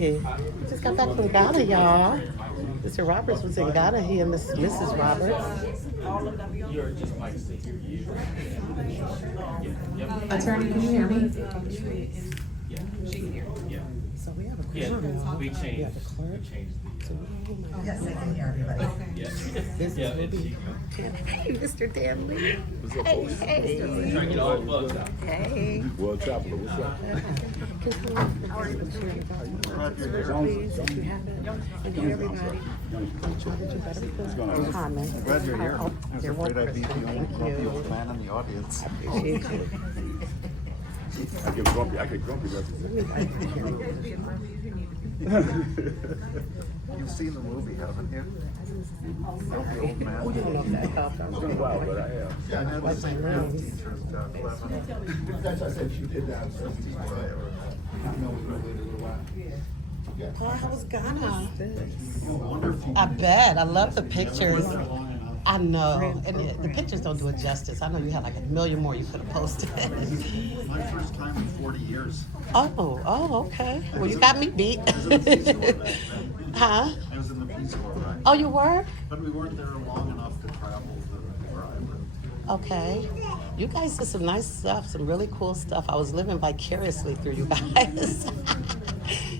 Hey, just got back from Ghana, y'all. Mr. Roberts was in Ghana. He and Mrs. Roberts. Attorney, can you hear me? So we have a Yeah, clerk. we changed. We have a clerk. So Yes, I can hear everybody. this Yeah, will be. Hey, Mr. Danley. Hey, hey. Trying to get all the bugs out. Hey. Well, Chapel, what's up? Please, if you haven't, and to everybody, I'm sure that you better put comments. Glad you're here. Oh, I was you're afraid I'd be the welcome. only Thank grumpy you. old man in the audience. Appreciate you. I get grumpy You've seen the movie, haven't you? Grumpy old man. I don't know if that helped. I'm It's wow, but I have. Yeah, I had the same my math nose. teacher as John Clement. Oh, how was Ghana? Wonderful. I bet. I love the pictures. I know. And the pictures don't do it justice. I know you had like a million more you could have posted. My first time in 40 years. Oh, okay. Well, you got me beat. I was in the Peace Corps back then. Huh? I was in the Peace Corps, right? Oh, you were? But we weren't there long enough to travel to where I lived. Okay. You guys did some nice stuff, some really cool stuff. I was living vicariously through you guys.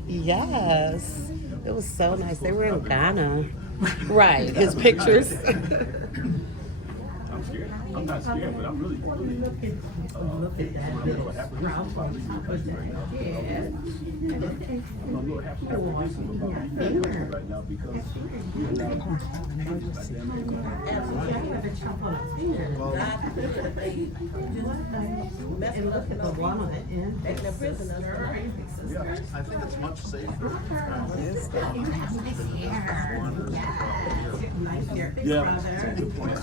Yes. It was so nice. They were in Ghana. Right. His pictures. I'm scared. I'm not scared, but I'm really, really. I'm a little happy about leaving the country right now. I'm a little happy about leaving the country right now because we allowed. And look at the one on the end. Yeah, I think it's much safer. Yeah, that's a good point.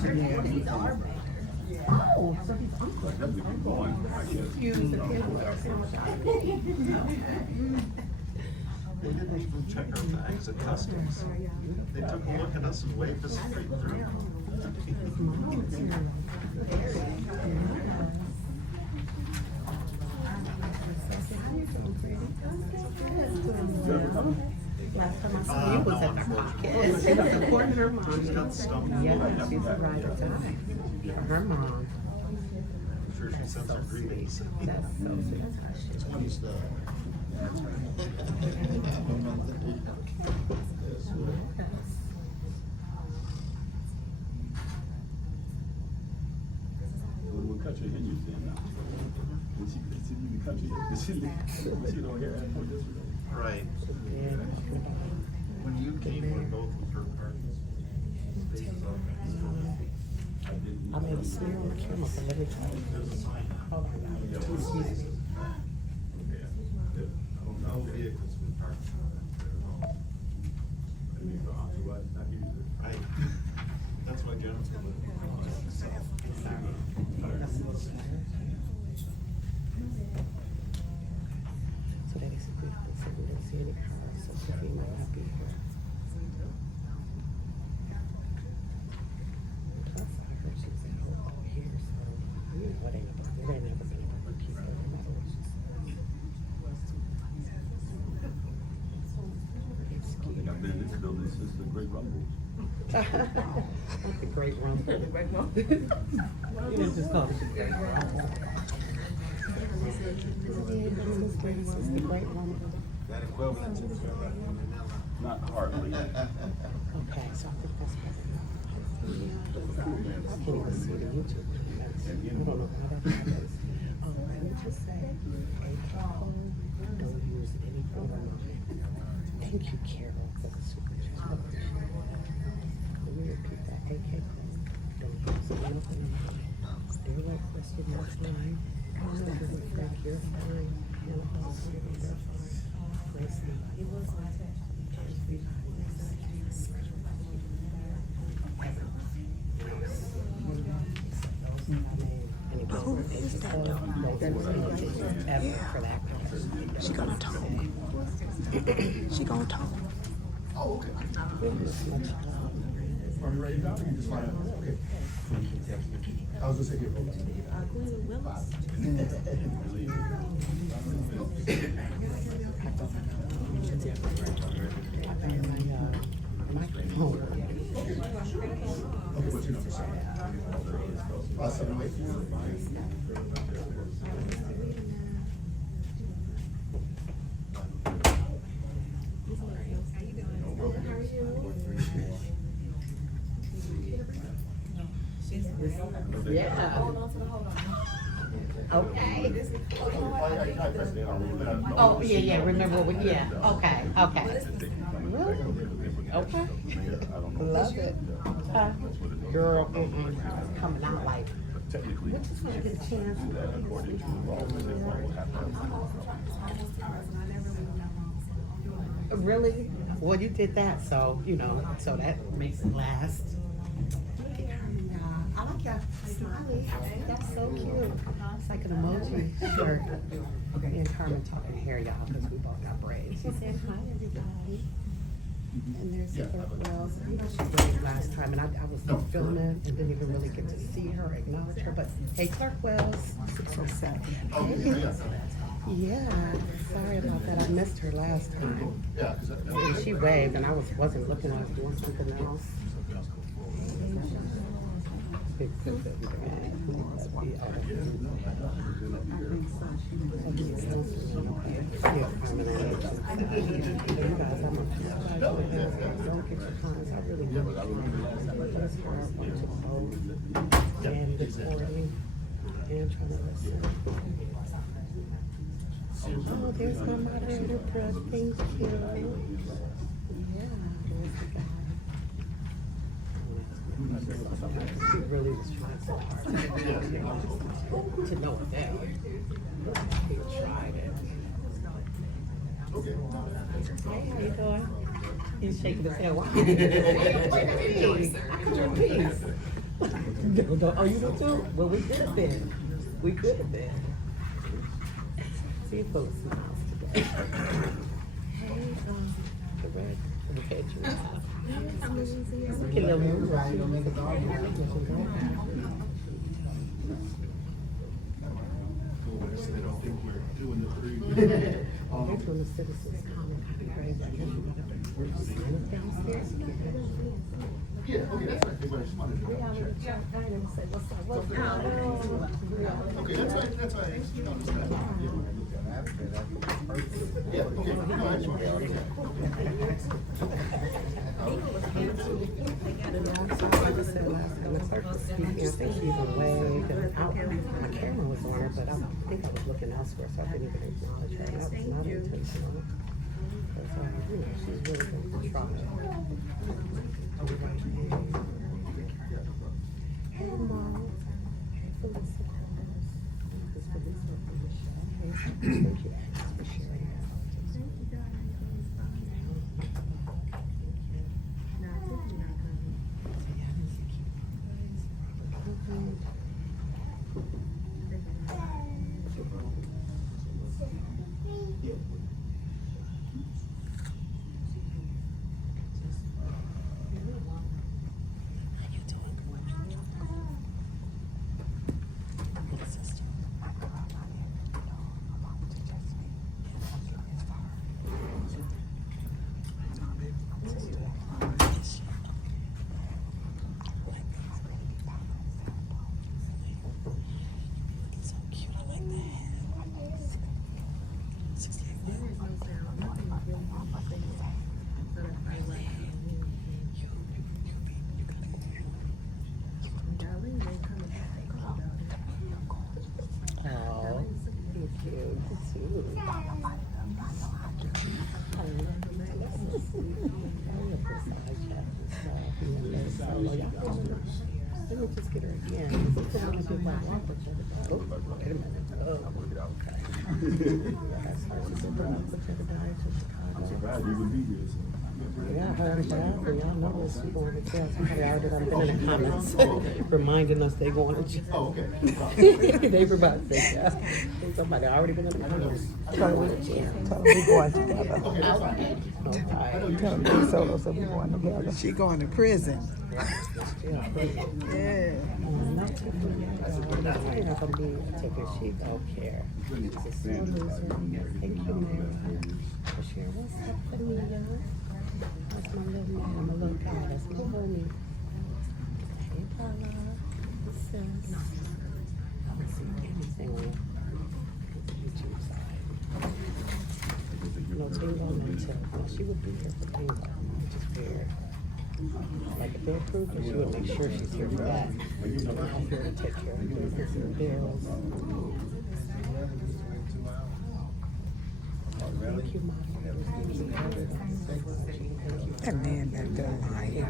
Definitely keep going, I guess. They didn't even check our bags at customs. They took a look at us and waved us straight through. You ever come? He was at the podcast. She's got stomach. Yeah, she's a ride or die. For her mom. I'm sure she sends her greetings. That's so sweet. We'll cut your Henyard then now. She need to cut your she don't hear that point yesterday. Right. When you came with both of her parents, I made a smear on the camera, but let me try it. Hold on. Excuse me. no vehicles been parked. Right. That's why Jen's gonna. So they basically said we didn't see any cars, so Sophie might not be here. Plus, I heard she was at home all here, so you know what ain't never been able to keep her. I've been in this building since the Great Rumble. Not the Great Rumble. The Great Rumble. You didn't just call it the Great Rumble. It's the Great Rumble. That equivalent to Not hardly. Okay, so I think that's probably not. I can't even see the YouTube comments. I don't know how that happens. Let me just say, AK code, don't use any program. Thank you, Carol, for the super chat. Let me repeat that. AK code, don't use anything. Stay away, question mark line. Frank, you're fine. You're fine. Grace, he was on Who is that though? She gonna talk. She gonna talk. Are you ready now? You just want to, okay. I was just saying. microphone. Okay, what's your number, sir? 578. Yeah. Okay. Oh, Oh, yeah, remember what yeah, okay. Really? Okay. Love it. Girl, it's coming out like, we just want to get a chance. Really? Well, you did that, so, so that makes it last. I like your smiley. That's so cute. It's like an emoji shirt. Me and Carmen talking hair, y'all, because we both got braids. She said, hi, everybody. And there's well, she did last time, and I was filming and didn't even really get to see her, acknowledge her. But hey, Clark Wells, 607. Yeah, sorry about that. I missed her last time. And she waved, and I wasn't looking. I was doing something else. Oh, there's my moderator, Brooke. Thank you. Yeah, there's the guy. He really was trying so hard to no avail. He tried it. Hey, how you doing? He's shaking his head. Wow. Oh, you do too? Well, we could have been. We could have been. See, full of smiles today. Hey, the red picture. Get a little move right. You'll make it all They don't think we're doing the three. That's when the citizens come and kind of grade like this. You gotta sign it downstairs. Yeah, okay, that's right. Everybody just wanted to check. Say, what's up? What's up? Okay, that's right, that's right. You understand. Yeah, okay. No, I just wanted to check. Like I said last time, I started speaking. I think she even waved, and my camera was on her, but I think I was looking elsewhere, so I didn't even acknowledge her. That was not intentional. But she's really going to try. Hey, Mom. Hey, Felicia. This is Felicia from the show. Thank you for sharing that. Let me just get her again. Oh, wait a minute. Oh, okay. I'm surprised you would be here. Yeah, I heard that, but y'all know this. We're going to jail. Somebody already done been in the comments reminding us they going to jail. Oh, okay. They were about to say that. Somebody already been in the comments. Tell them we going together. Okay, that's fine. Okay. Tell them we solo, so we going together. She going to prison. Yeah. Yeah. You're not gonna be taking. She don't care. She's a sore loser. Thank you, Mary, for sharing. What's up, No bingo, no tip. No, she would be here for bingo, which is weird. Like if they approved her, she would make sure she's here for that. I'm here to take care of business and bills. Thank you, Mom. That man back there lying.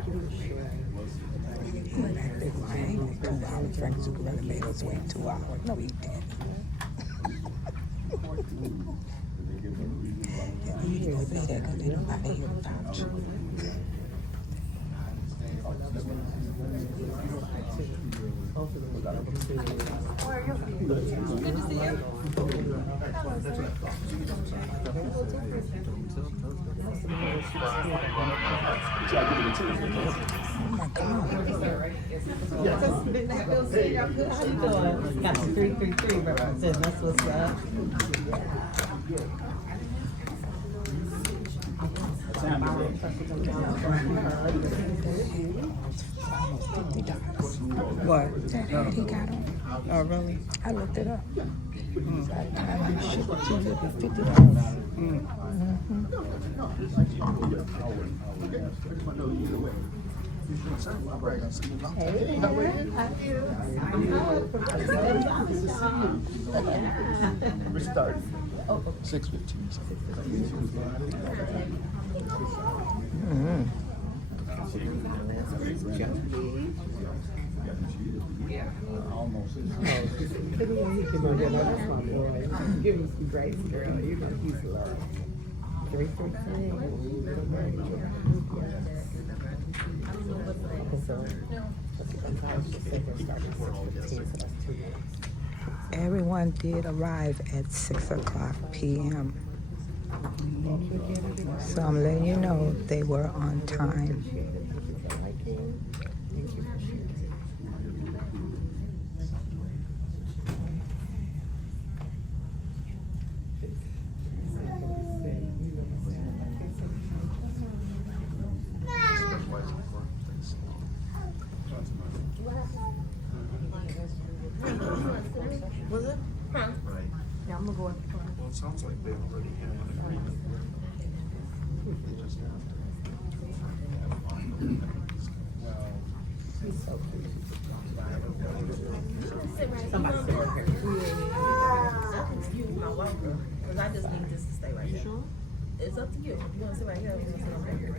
He back there lying. 2 hours. Frank Zuccarelli made us wait 2 hours. No, he didn't. He didn't say that because they nobody here to vouch. Oh my God. How you doing? Got the 333 representing. That's what's up. Almost $50. What? That hat he got on. Oh, really? I looked it up. By the time I shipped it to you, it'd be $50. We start 6:15. Give him some grace, girl. You know he's loved. 333. Everyone did arrive at 6:00 p.m. So I'm letting you know they were on time. Right. Yeah, I'm gonna go in. Well, it sounds like they already have an agreement. They just have Because I just need this to stay right here. Sure? It's up to you. You want to sit right here or you want to sit over here?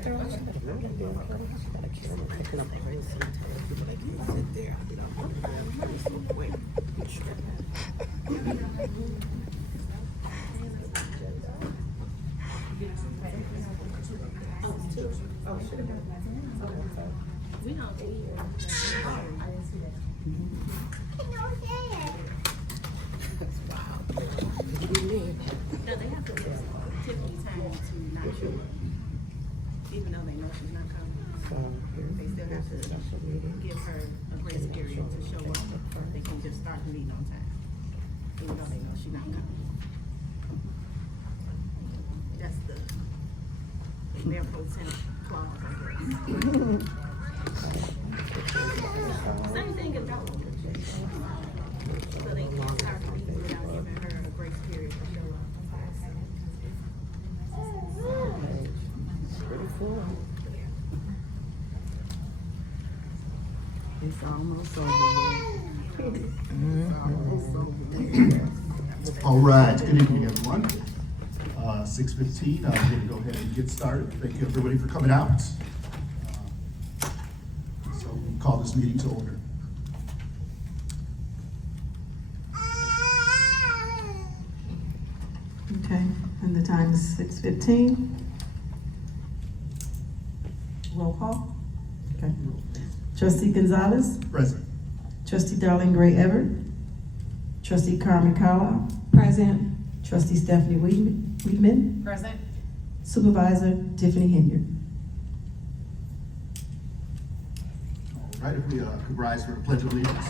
We don't eat here. I didn't see that. No, they have to typically time to not show up. Even though they know she's not coming. They still have to give her a grace period to show up. They can just start the meeting on time. Even though they know she's not coming. That's the mayor pro tem clause, I guess. Same thing in Dallas. So they can't start the meeting without giving her a grace period to show up. Pretty cool. It's almost over with. All right, good evening, everyone. 6:15, I'm going to go ahead and get started. Thank you, everybody, for coming out. So we'll call this meeting to order. Okay, and the time is 6:15. Roll call. Okay. Trustee Gonzalez, Present. Trustee Darlene Gray Everett, Trustee Carmen Carlisle. Present. Trustee Stephanie Weedman. Present. Supervisor Tiffany Henyard. All right, if we could rise for the Pledge of Allegiance.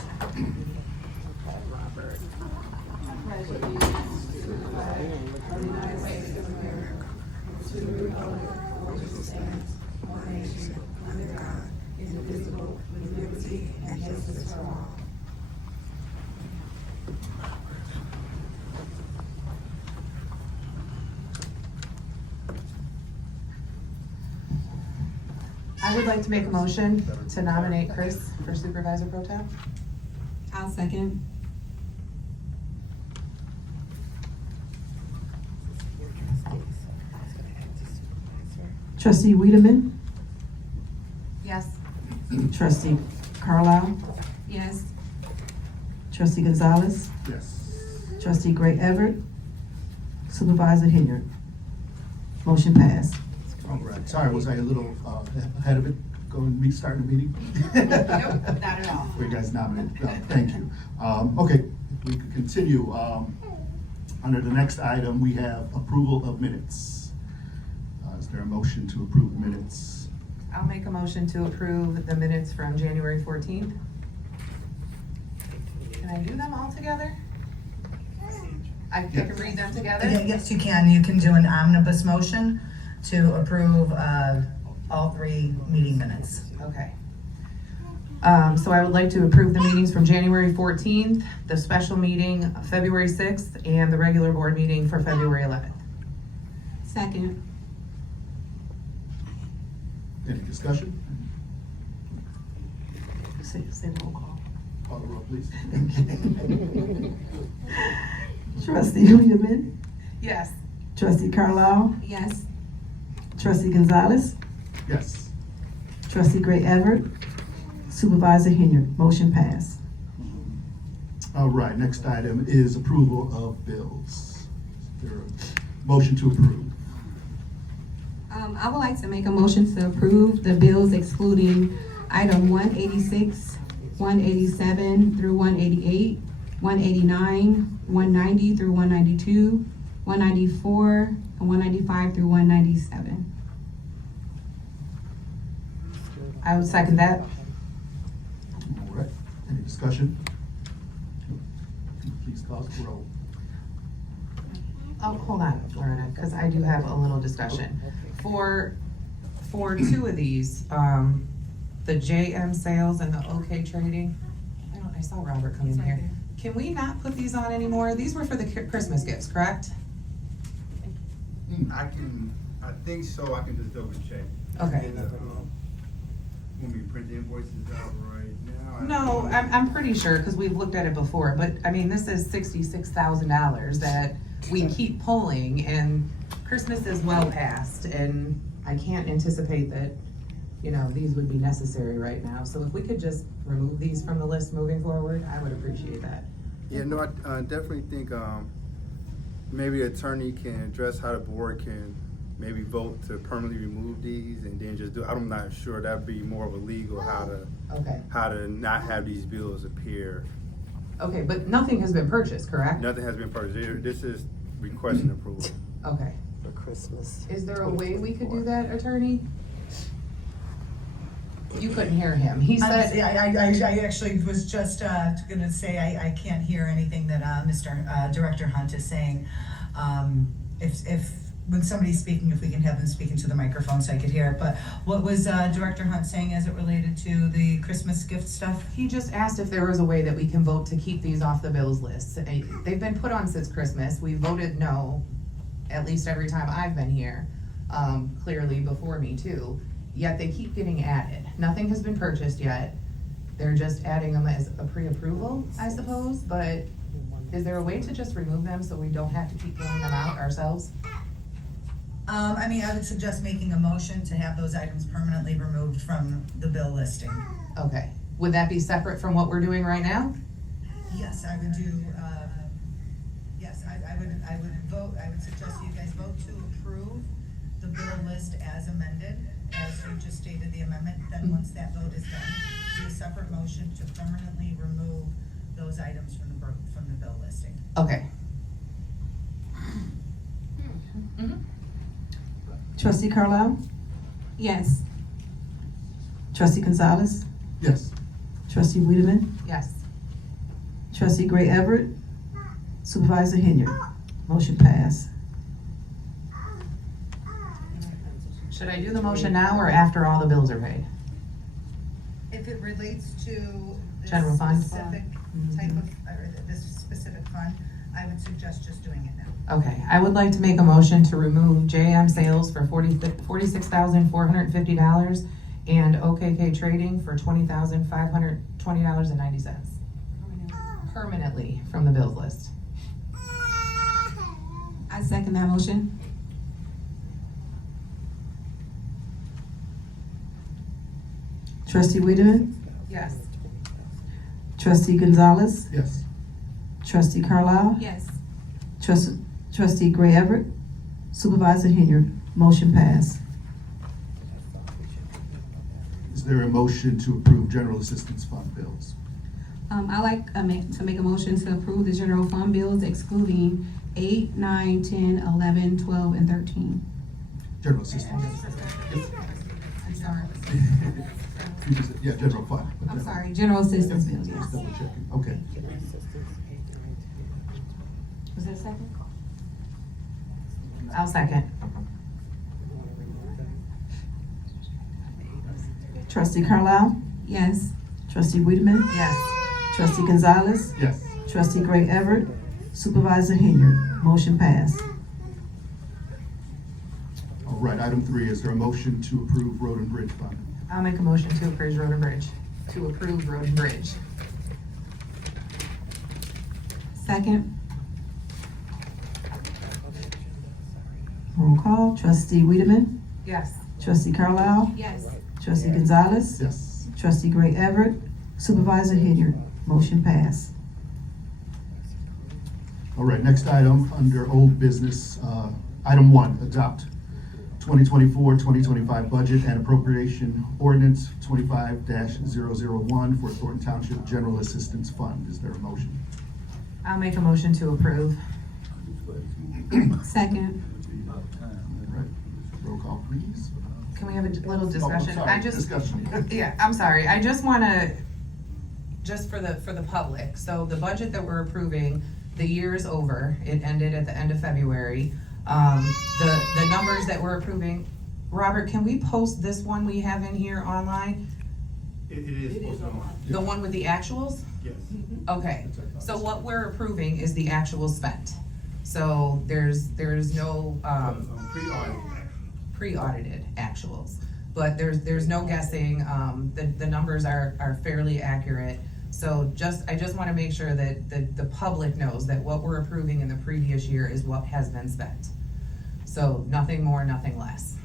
I would like to make a motion to nominate Chris for Supervisor Pro Tem. I'll second. Trustee Wiedemann, Yes. trustee Carlisle, Yes. trustee Gonzalez, Yes. trustee Gray Everett, supervisor Henyard. Motion passed. All right, sorry, was I a little ahead of it, going, starting the meeting? Nope, not at all. For you guys nominated, thank you. Okay, we could continue. Under the next item, we have approval of minutes. Is there a motion to approve minutes? I'll make a motion to approve the minutes from January 14th. Can I do them all together? I can read them together? Yes, you can. You can do an omnibus motion to approve all 3 meeting minutes. Okay. So I would like to approve the meetings from January 14th, the special meeting February 6th, and the regular board meeting for February 11th. Second. Any discussion? Say roll call. Call the roll, please. Trustee Wiedemann, Yes. trustee Carlisle, Yes. trustee Gonzalez, Yes. trustee Gray Everett, supervisor Henyard. Motion passed. All right, next item is approval of bills. Is there a motion to approve? I would like to make a motion to approve the bills excluding item 186, 187 through 188, 189, 190 through 192, 194, and 195 through 197. I would second that. All right, any discussion? Please call the roll. Oh, hold on, Lorna, because I do have a little discussion. For 2 of these, the JM sales and the OK trading, I saw Robert come in here. Can we not put these on anymore? These were for the Christmas gifts, correct? I think so, I can just double check. Okay. And, when we print the invoices out right now. No, I'm pretty sure, because we've looked at it before, but I mean, this is $66,000 that we keep pulling, and Christmas is well past, and I can't anticipate that, these would be necessary right now. So if we could just remove these from the list moving forward, I would appreciate that. Yeah, no, I definitely think, maybe the attorney can address how the board can maybe vote to permanently remove these and then just I'm not sure, that'd be more of a legal, Okay. how to not have these bills appear. Okay, but nothing has been purchased, correct? Nothing has been purchased, this is requesting approval. Okay. For Christmas. Is there a way we could do that, attorney? You couldn't hear him. He said, I actually was just gonna say, I can't hear anything that Director Hunt is saying. If when somebody's speaking, if we can have them speak into the microphone so I could hear it. But what was Director Hunt saying as it related to the Christmas gift stuff? he just asked if there was a way that we can vote to keep these off the bills list. They've been put on since Christmas. We voted no, at least every time I've been here, clearly before me too. Yet they keep getting added. Nothing has been purchased yet. They're just adding them as a pre-approval, I suppose, but is there a way to just remove them so we don't have to keep pulling them out ourselves? I would suggest making a motion to have those items permanently removed from the bill listing. Okay. Would that be separate from what we're doing right now? Yes, I would do, yes, I would suggest you guys vote to approve the bill list as amended, as you just stated the amendment. Then once that vote is done, do a separate motion to permanently remove those items from the bill listing. Okay. Trustee Carlisle, Yes. trustee Gonzalez, Yes. trustee Wiedemann, Yes. trustee Gray Everett, supervisor Henyard. Motion passed. Should I do the motion now or after all the bills are paid? If it relates to this General fund? specific type of, or this specific fund, I would suggest just doing it now. Okay, I would like to make a motion to remove JM sales for $46,450 and OKK Trading for $20,520.90. Permanently from the bills list. I second that motion. Trustee Wiedemann, Yes. trustee Gonzalez, Yes. trustee Carlisle, Yes. trustee Gray Everett, supervisor Henyard. Motion passed. Is there a motion to approve general assistance fund bills? I like to make a motion to approve the general fund bills excluding 8, 9, 10, 11, 12, and 13. General assistance. I'm sorry. You just said- Yeah, general fund. I'm sorry, general assistance bills, yes. Just double checking, okay. Was that a second? I'll second. Trustee Carlisle, Yes. trustee Wiedemann, Yes. trustee Gonzalez, Yes. trustee Gray Everett, supervisor Henyard. Motion passed. All right, item 3, is there a motion to approve road and bridge fund? I'll make a motion to approve Road and Bridge. To approve Road and Bridge. Second? Roll call, trustee Wiedemann, Yes. trustee Carlisle, Yes. trustee Gonzalez, Yes. trustee Gray Everett, supervisor Henyard. Motion passed. All right, next item, under old business, item 1, adopt 2024-2025 budget and appropriation ordinance 25-001 for Thornton Township General Assistance Fund. Is there a motion? I'll make a motion to approve. Second? All right, roll call, please. Can we have a little Oh, discussion? sorry, I just, discussion. yeah, I'm sorry. I just wanna, just for the public, so the budget that we're approving, the year is over. It ended at the end of February. The numbers that we're approving, Robert, can we post this one we have in here online? It is posted online. The one with the actuals? Yes. Okay, so what we're approving is the actual spent. So there's no, Pre-audit. pre-audited actuals, but there's no guessing, the numbers are fairly accurate. So I just wanna make sure that the public knows that what we're approving in the previous year is what has been spent. So nothing more, nothing less.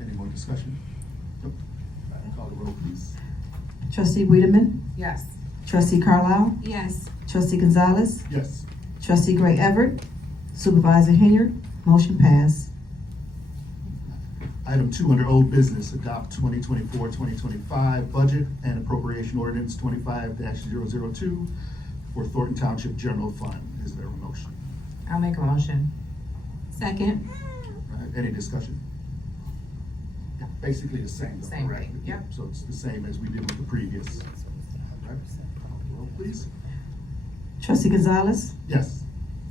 Any more discussion? Nope. Call the roll, please. Trustee Wiedemann, Yes. trustee Carlisle, Yes. trustee Gonzalez, Yes. trustee Gray Everett, supervisor Henyard. Motion passed. Item 2, under old business, adopt 2024-2025 budget and appropriation ordinance 25-002 for Thornton Township General Fund. Is there a motion? I'll make a motion. Second? All right, any discussion? Yeah, basically the same, though, Same correct? thing, yep. So it's the same as we did with the previous. All right, call the roll, please. Trustee Gonzalez, Yes.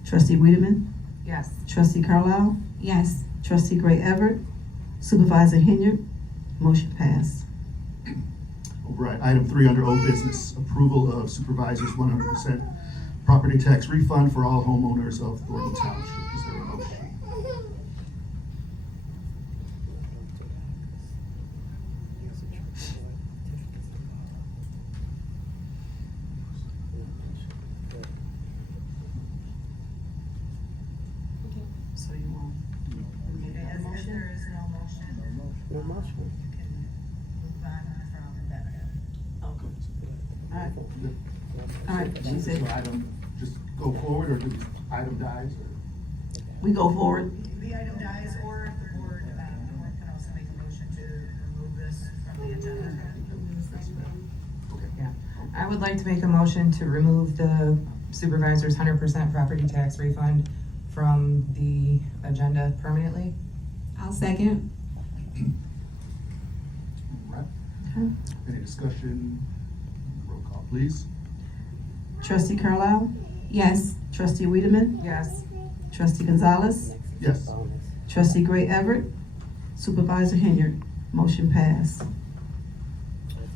trustee Wiedemann, Yes. trustee Carlisle, Yes. trustee Gray Everett, supervisor Henyard. Motion passed. All right, item 3, under old business, approval of supervisor's 100% property tax refund for all homeowners of Thornton Township. Is there a motion? So you want? As there is no motion, No motion. you can move on from that. Alright, she said, So item, just go forward, or do the item dies, or? we go forward. The item dies, or if the board can also make a motion to remove this from the agenda. Okay. Yeah. I would like to make a motion to remove the supervisor's 100% property tax refund from the agenda permanently. I'll second. All right. Any discussion? Roll call, please. Trustee Carlisle, Yes. trustee Wiedemann, Yes. trustee Gonzalez, Yes. Bonus. trustee Gray Everett, supervisor Henyard. Motion passed.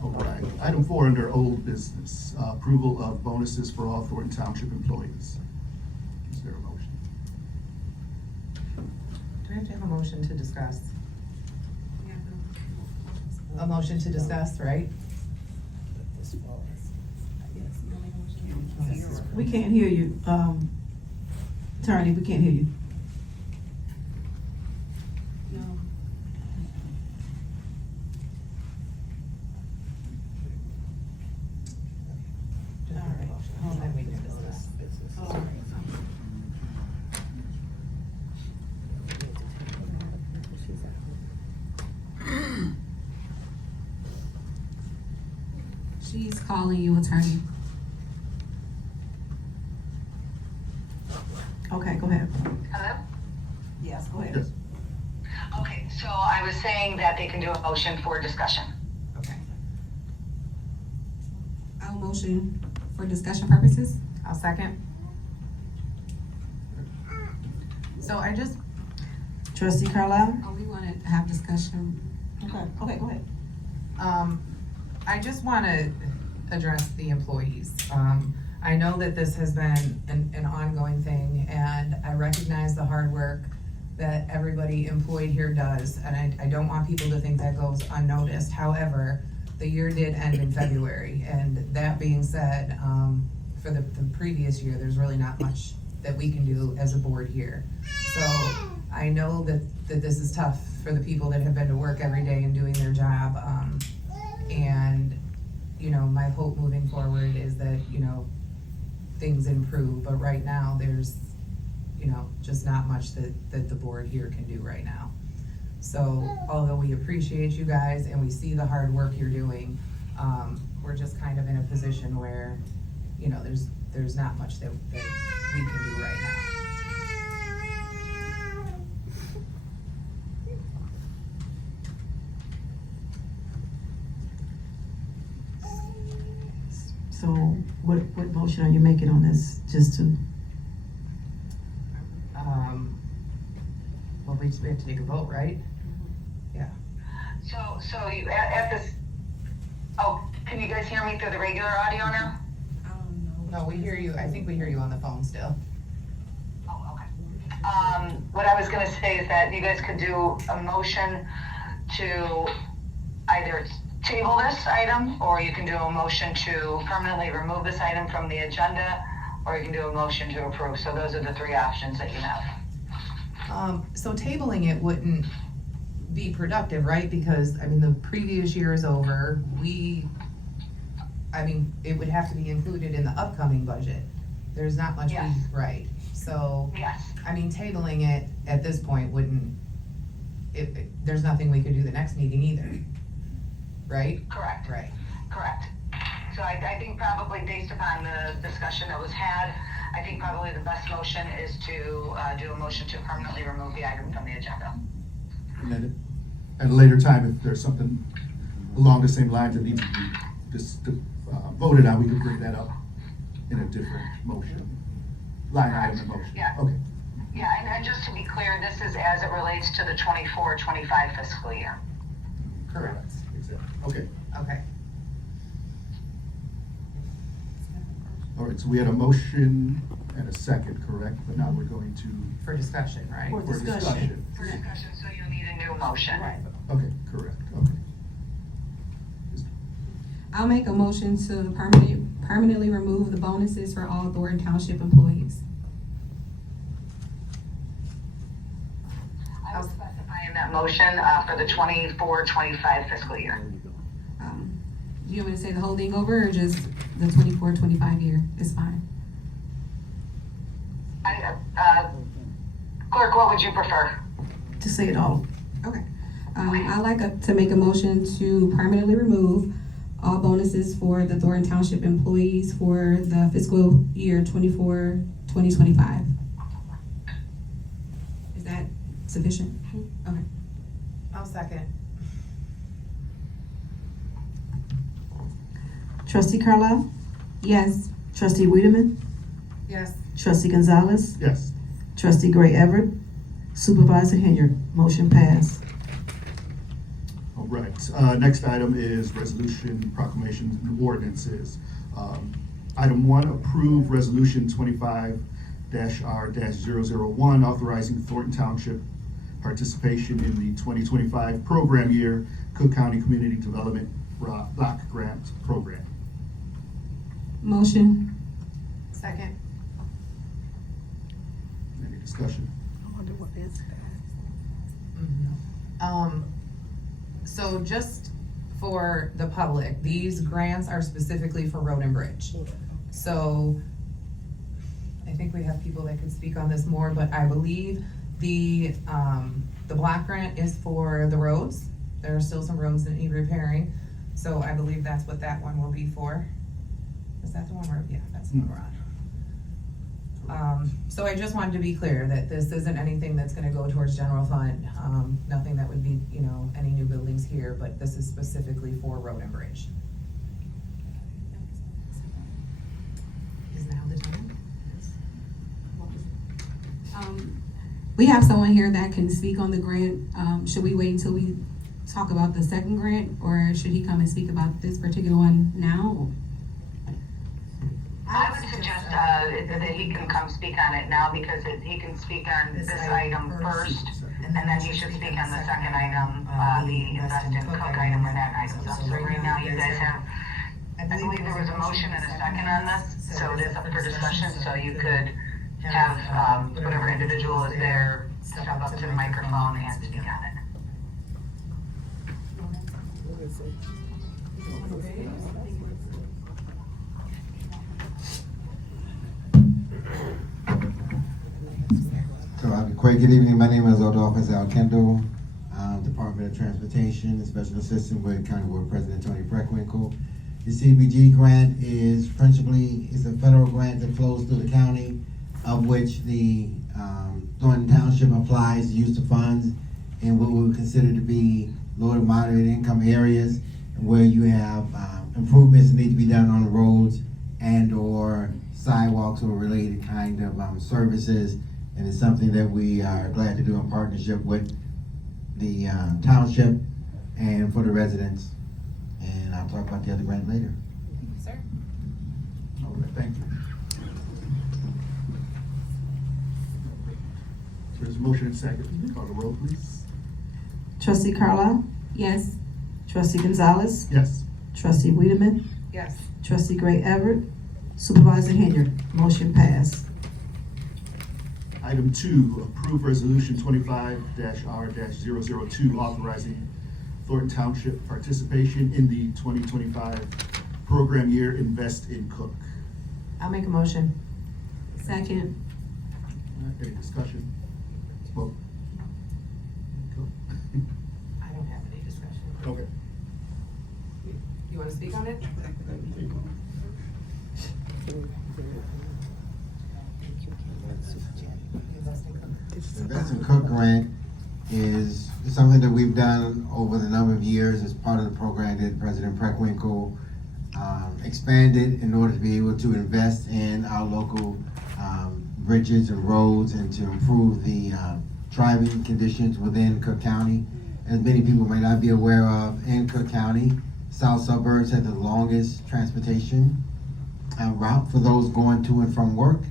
All right. Item 4, under old business, approval of bonuses for all Thornton Township employees. Is there a motion? we have to have a motion to discuss? A motion to discuss, right? This was. We can't hear you, Attorney, we can't hear you. All right. Hold on, we can discuss. She's calling you, attorney. Okay, go ahead. Hello? Yes, go ahead. Yes. Okay, so I was saying that they can do a motion for discussion. Okay. I'll motion for discussion purposes. I'll second. So I just, Trustee Carlisle? Oh, we want to have discussion. Okay, go ahead. I just want to address the employees. I know that this has been an ongoing thing, and I recognize the hard work that everybody employed here does, and I don't want people to think that goes unnoticed. However, the year did end in February, and that being said, for the previous year, there's really not much that we can do as a board here. So I know that this is tough for the people that have been to work every day and doing their job. And, you know, my hope moving forward is that, you know, things improve, but right now there's, you know, just not much that the board here can do right now. So although we appreciate you guys and we see the hard work you're doing, we're just kind of in a position where, you know, there's not much that we can do right now. So what motion are you making on this, just to, Well, we have to take a vote, right? Yeah. So you, at this, oh, can you guys hear me through the regular audio now? No, we hear you, I think we hear you on the phone still. Oh, okay. What I was gonna say is that you guys could do a motion to either table this item, or you can do a motion to permanently remove this item from the agenda, or you can do a motion to approve. So those are the three options that you have. So tabling it wouldn't be productive, right? Because, I mean, the previous year is over. It would have to be included in the upcoming budget. There's not much, Yes. right? So, Yes. I mean, tabling it at this point wouldn't, there's nothing we could do the next meeting either, right? Correct. Right. Correct. So I think probably based upon the discussion that was had, I think probably the best motion is to do a motion to permanently remove the item from the agenda. And then at a later time, if there's something along the same lines that needs to be voted on, we can bring that up in a different motion, line item motion. Yeah. Okay. Yeah, and just to be clear, this is as it relates to the 24-25 fiscal year. Correct. Exactly. Okay. Okay. All right, so we had a motion and a second, correct? But now we're going to, For discussion, right? For for discussion. For discussion, so you'll need a new motion. Okay, correct, okay. I'll make a motion to permanently remove the bonuses for all Thornton Township employees. I will specify in that motion for the 24-25 fiscal year. Do you want me to say the whole thing over, or just the 24-25 year? It's fine. Clerk, what would you prefer? to say it all? Okay. I'd like to make a motion to permanently remove all bonuses for the Thornton Township employees for the fiscal year 2025. Is that sufficient? Okay. I'll second. Trustee Carlisle? Yes. Trustee Wiedemann? Yes. Trustee Gonzalez? Yes. Trustee Gray Everett? Supervisor Henyard? Motion passed. All right, next item is resolution, proclamations, and ordinances. Item 1, approve resolution 25-R-001, authorizing Thornton Township participation in the 2025 program year Cook County Community Development Block Grant Program. Motion. Second. Any discussion? I wonder what is that? So just for the public, these grants are specifically for road and bridge. So I think we have people that could speak on this more, but I believe the block grant is for the roads. There are still some roads that need repairing, so I believe that's what that one will be for. Is that the one where, yeah, that's the one we're on. So I just wanted to be clear that this isn't anything that's gonna go towards general fund, nothing that would be, you know, any new buildings here, but this is specifically for road and bridge. Is now the time? We have someone here that can speak on the grant. Should we wait until we talk about the second grant, or should he come and speak about this particular one now? I would suggest that he can come speak on it now, because he can speak on this item first, and then he should speak on the second item, the invest in Cook item or that item. So right now you guys have, I believe there was a motion and a second on this, so it is up for discussion, so you could have whatever individual is there step up to the microphone and speak on it. What is it? So I'll be quick. Good evening. My name is Adolphus Al Kendall, Department of Transportation, Special Assistant with County Board President Tony Preckwinkle. The CBG grant is principally a federal grant that flows through the county, of which the Thornton Township applies to use the funds in what we would consider to be low to moderate income areas, where you have improvements that need to be done on the roads and or sidewalks or related kind of services. And it's something that we are glad to do in partnership with the township and for the residents. And I'll talk about the other grant later. Sir? All right, thank you. So there's a motion and second. Call the roll, please. Trustee Carlisle? Yes. Trustee Gonzalez? Yes. Trustee Wiedemann? Yes. Trustee Gray Everett? Supervisor Henyard? Motion passed. Item 2, approve resolution 25-R-002 authorizing Thornton Township participation in the 2025 program year Invest in Cook. I'll make a motion. Second. Any discussion? Vote. Go. I don't have any discussion. Okay. You wanna speak on it? The Invest in Cook grant is something that we've done over the number of years as part of the program that President Preckwinkle expanded in order to be able to invest in our local bridges and roads and to improve the driving conditions within Cook County. As many people may not be aware of, in Cook County, south suburbs have the longest transportation route for those going to and from work.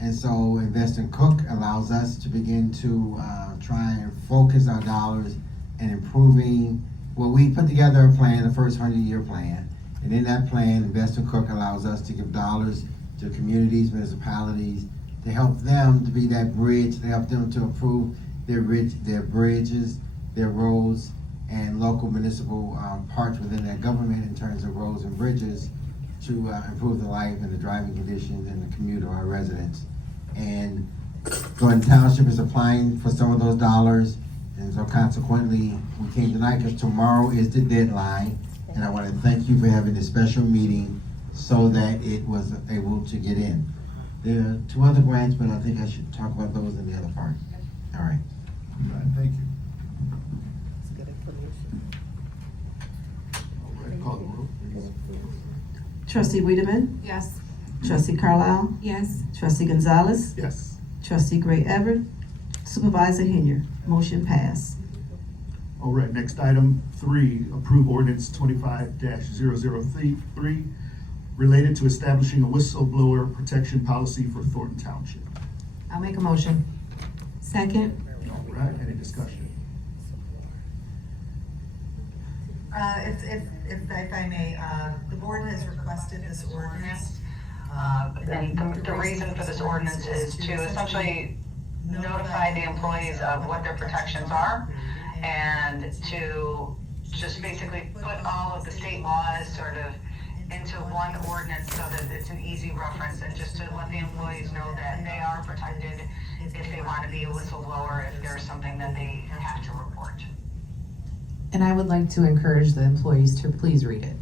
And so Invest in Cook allows us to begin to try and focus our dollars in improving, well, we put together a plan, the first 100-year plan. And in that plan, Invest in Cook allows us to give dollars to communities, municipalities, to help them to be that bridge, to help them to improve their bridges, their roads, and local municipal parts within their government in terms of roads and bridges to improve the life and the driving conditions and the commute of our residents. And Thornton Township is applying for some of those dollars, and so consequently, we came tonight because tomorrow is the deadline, and I want to thank you for having this special meeting so that it was able to get in. There are 2 other grants, but I think I should talk about those in the other part. All right. All right, thank you. It's good information. All right, call the roll, please. Trustee Wiedemann? Yes. Trustee Carlisle? Yes. Trustee Gonzalez? Yes. Trustee Gray Everett? Supervisor Henyard? Motion passed. All right, next item 3, approve ordinance 25-003 related to establishing a whistleblower protection policy for Thornton Township. I'll make a motion. Second. All right, any discussion? If I may, the board has requested this ordinance. And the reason for this ordinance is to essentially notify the employees of what their protections are and to just basically put all of the state laws sort of into one ordinance so that it's an easy reference and just to let the employees know that they are protected if they want to be a whistleblower, if there's something that they have to report. And I would like to encourage the employees to please read it.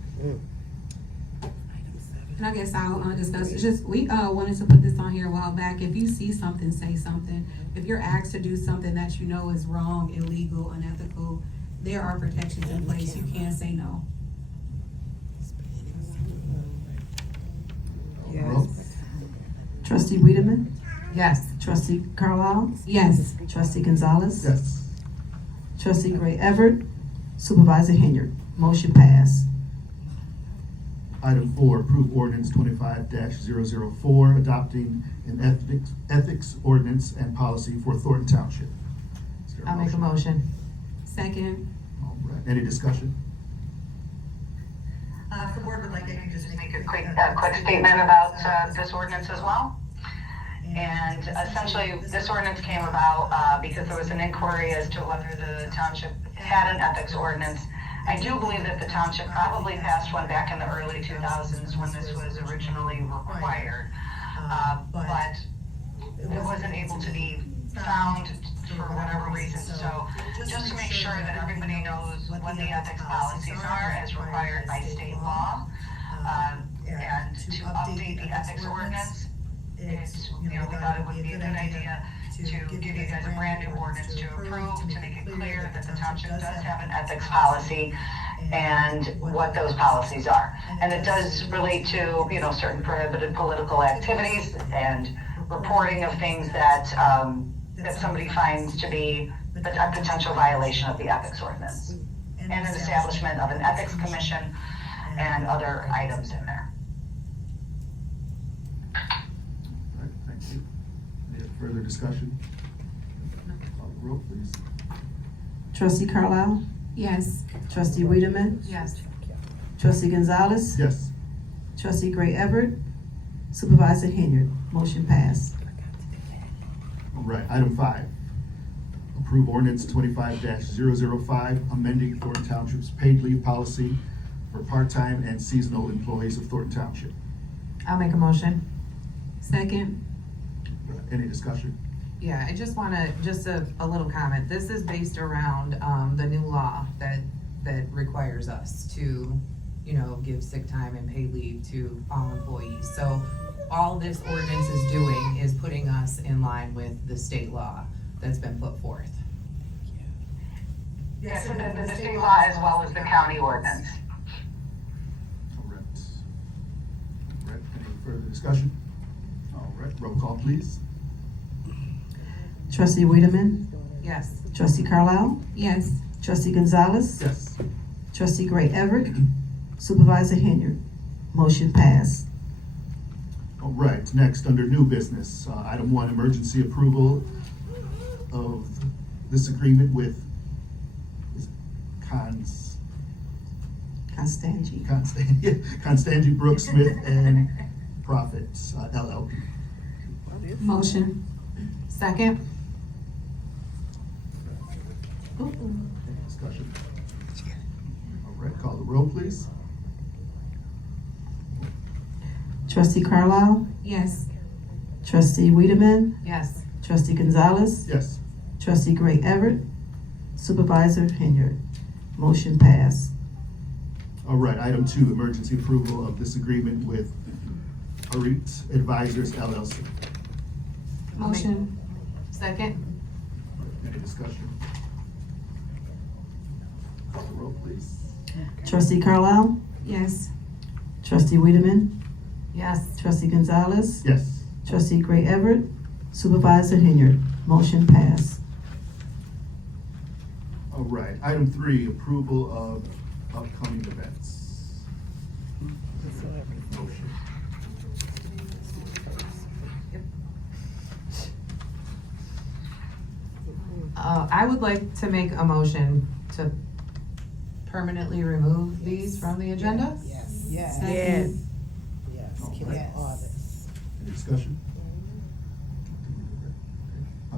And I guess I'll discuss, it's just, we wanted to put this on here a while back. If you see something, say something. If you're asked to do something that you know is wrong, illegal, unethical, there are protections in place. You can't say no. Yes. Trustee Wiedemann? Yes. Trustee Carlisle? Yes. Trustee Gonzalez? Yes. Trustee Gray Everett? Supervisor Henyard? Motion passed. Item 4, approve ordinance 25-004, adopting an ethics ordinance and policy for Thornton Township. Is there I'll make a motion. Second. All right, any discussion? If the board would like, I can just Make a quick statement about this ordinance as well. And essentially, this ordinance came about because there was an inquiry as to whether the township had an ethics ordinance. I do believe that the township probably passed one back in the early 2000s when this was originally required. But it wasn't able to be found for whatever reason. So just to make sure that everybody knows what the ethics policies are as required by state law, and to update the ethics ordinance, it's, we thought it would be a good idea to give you guys a brand new ordinance to approve, to make it clear that the township does have an ethics policy and what those policies are. And it does relate to, certain prohibited political activities and reporting of things that, that somebody finds to be a potential violation of the ethics ordinance. And an establishment of an ethics commission and other items in there. All right, thank you. Any further discussion? Call the roll, please. Trustee Carlisle? Yes. Trustee Wiedemann? Yes. Trustee Gonzalez? Yes. Trustee Gray Everett? Supervisor Henyard? Motion passed. All right, item 5, approve ordinance 25-005, amending Thornton Township's paid leave policy for part-time and seasonal employees of Thornton Township. I'll make a motion. Second. Any discussion? Yeah, I just wanna, just a little comment. This is based around, the new law that requires us to, give sick time and paid leave to all employees. So all this ordinance is doing is putting us in line with the state law that's been put forth. Yes, and then the state law as well as the county ordinance. All right. All right, any further discussion? All right, roll call, please. Trustee Wiedemann? Yes. Trustee Carlisle? Yes. Trustee Gonzalez? Yes. Trustee Gray Everett? Supervisor Henyard? Motion passed. All right, next, under new business, item 1, emergency approval of this agreement with Constangy Brooks Smith and Profits, LLP. Motion. Second. Any discussion? All right, call the roll, please. Trustee Carlisle? Yes. Trustee Wiedemann? Yes. Trustee Gonzalez? Yes. Trustee Gray Everett? Supervisor Henyard? Motion passed. All right, item 2, emergency approval of this agreement with Harit Advisors, LLC. Motion. Second. Any discussion? Call the roll, please. Trustee Carlisle? Yes. Trustee Wiedemann? Yes. Trustee Gonzalez? Yes. Trustee Gray Everett? Supervisor Henyard? Motion passed. All right, item 3, approval of upcoming events. Motion. I would like to make a motion to permanently remove these from the agenda. Yes. Yes. Second. Yes, All can right. all this. Any discussion?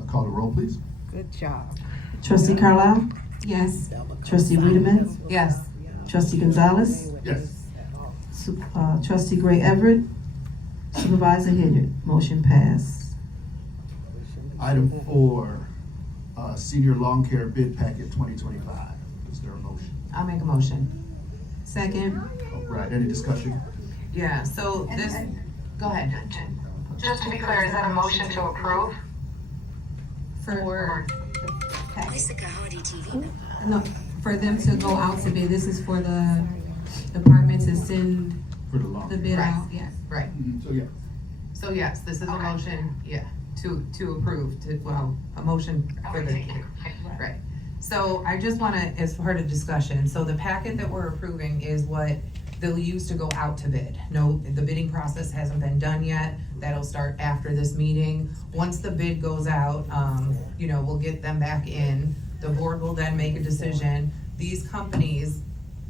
Call the roll, please. Good job. Trustee Carlisle? Yes. Trustee Wiedemann? Yes. Trustee Gonzalez? Yes. Trustee Gray Everett? Supervisor Henyard? Motion passed. Item 4, senior lawn care bid packet 2025. Is there a motion? I'll make a motion. Second. All right, any discussion? Yeah, so this, go ahead. Just to be clear, is that a motion to approve? For no, for them to go out to bid. This is for the department to send For the lawn. the bid out, yes. Right. So, yeah. So yes, this is a Okay. motion, yeah, to approve, a motion for the, Okay, thank you. right. So I just wanna, as part of discussion, so the packet that we're approving is what they'll use to go out to bid. No, the bidding process hasn't been done yet, that'll start after this meeting. Once the bid goes out, we'll get them back in, the board will then make a decision. These companies,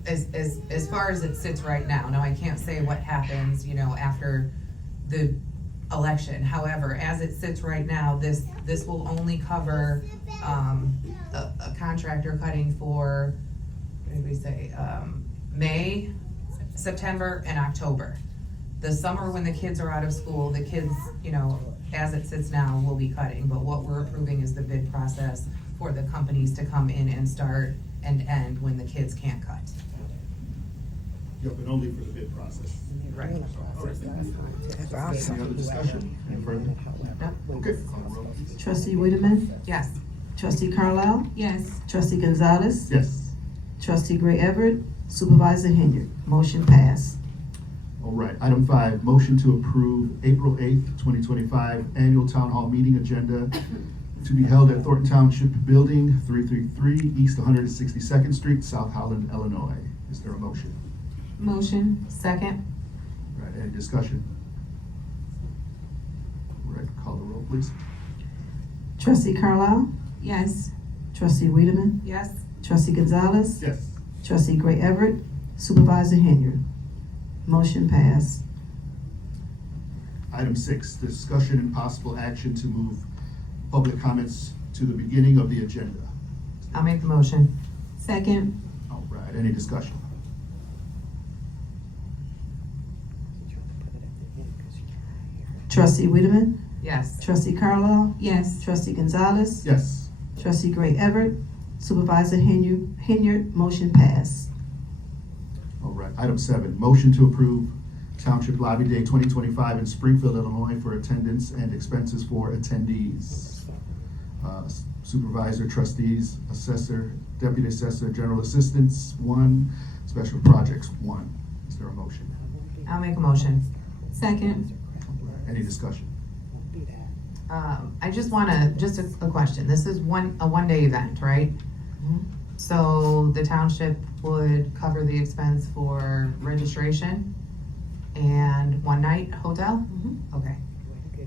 as far as it sits right now I can't say what happens, after the election. However, as it sits right now, this will only cover, a contractor cutting for, what did we say, May, September, and October. The summer, when the kids are out of school, the kids, as it sits now, will be cutting, but what we're approving is the bid process for the companies to come in and start and end when the kids can't cut. Yep, and only for the bid process. Right. That's awesome. Any other discussion? Any further? Okay, call the roll. Trustee Wiedemann? Yes. Trustee Carlisle? Yes. Trustee Gonzalez? Yes. Trustee Gray Everett? Supervisor Henyard? Motion passed. All right, item 5, motion to approve April 8th, 2025 annual town hall meeting agenda to be held at Thornton Township Building, 333 East 162nd Street, South Holland, Illinois. Is there a motion? Motion. Second? All right, any discussion? All right, call the roll, please. Trustee Carlisle? Yes. Trustee Wiedemann? Yes. Trustee Gonzalez? Yes. Trustee Gray Everett? Supervisor Henyard? Motion passed. Item 6, discussion and possible action to move public comments to the beginning of the agenda. I'll make the motion. Second. All right, any discussion? Trustee Wiedemann? Yes. Trustee Carlisle? Yes. Trustee Gonzalez? Yes. Trustee Gray Everett? Supervisor Henyard? Motion passed. All right, item 7, motion to approve Township Lobby Day 2025 in Springfield, Illinois for attendance and expenses for attendees. Supervisor, trustees, assessor, deputy assessor, general assistants, 1, special projects, 1. Is there a motion? I'll make a motion. Second. Any discussion? I just a question. This is a one-day event, right? So the township would cover the expense for registration and one night hotel? Okay.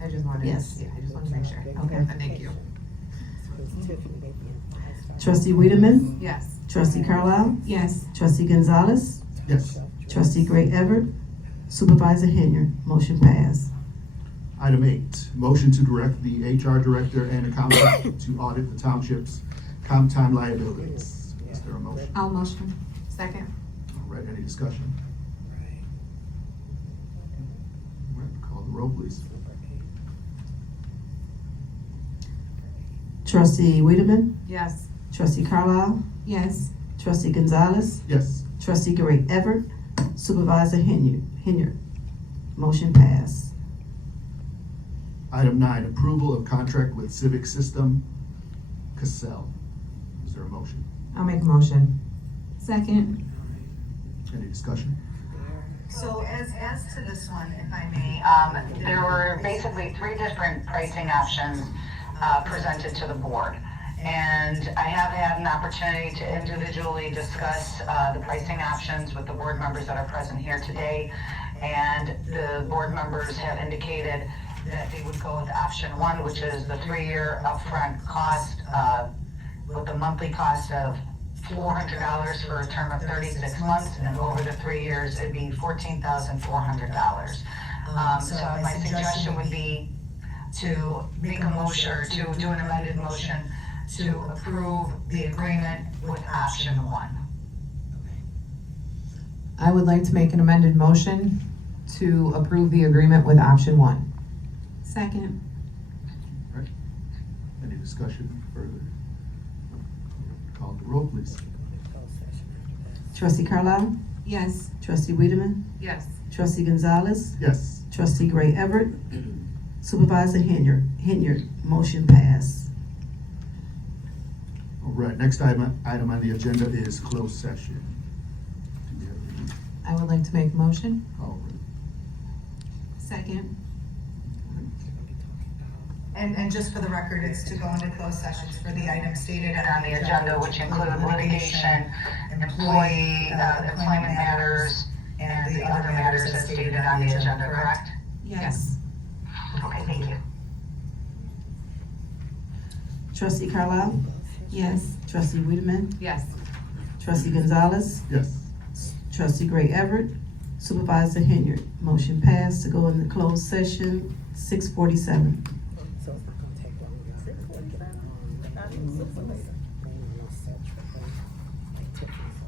I just wanted, Yes. I just wanted to make sure. Okay, thank you. Trustee Wiedemann? Yes. Trustee Carlisle? Yes. Trustee Gonzalez? Yes. Trustee Gray Everett? Supervisor Henyard? Motion passed. Item 8, motion to direct the HR director and accountant to audit the township's comp time liabilities. Is there a motion? I'll motion. Second? All right, any discussion? All right, call the roll, please. Trustee Wiedemann? Yes. Trustee Carlisle? Yes. Trustee Gonzalez? Yes. Trustee Gray Everett? Supervisor Henyard? Motion passed. Item 9, approval of contract with Civic System, Cassell. Is there a motion? I'll make a motion. Second. Any discussion? So as to this one, if I may, there were basically 3 different pricing options presented to the board. And I have had an opportunity to individually discuss the pricing options with the board members that are present here today. And the board members have indicated that they would go with option 1, which is the 3-year upfront cost monthly cost of $400 for a term of 36 months, and over the 3 years, it'd be $14,400. So my suggestion would be to make a motion, or to do an amended motion to approve the agreement with option 1. I would like to make an amended motion to approve the agreement with option 1. Second. All right. Any discussion further? Call the roll, please. Trustee Carlisle? Yes. Trustee Wiedemann? Yes. Trustee Gonzalez? Yes. Trustee Gray Everett? Supervisor Henyard, motion passed. All right, next item on the agenda is closed session. Do you have any? I would like to make a motion. All right. Second. And just for the record, it's to go into closed sessions for the items stated On the agenda, which include litigation, employee, employment matters, and the other matters as stated on the agenda, correct? Yes. Okay, thank you. Trustee Carlisle? Yes. Trustee Wiedemann? Yes. Trustee Gonzalez? Yes. Trustee Gray Everett? Supervisor Henyard, motion passed to go into closed session, 6:47. So it's not gonna take long.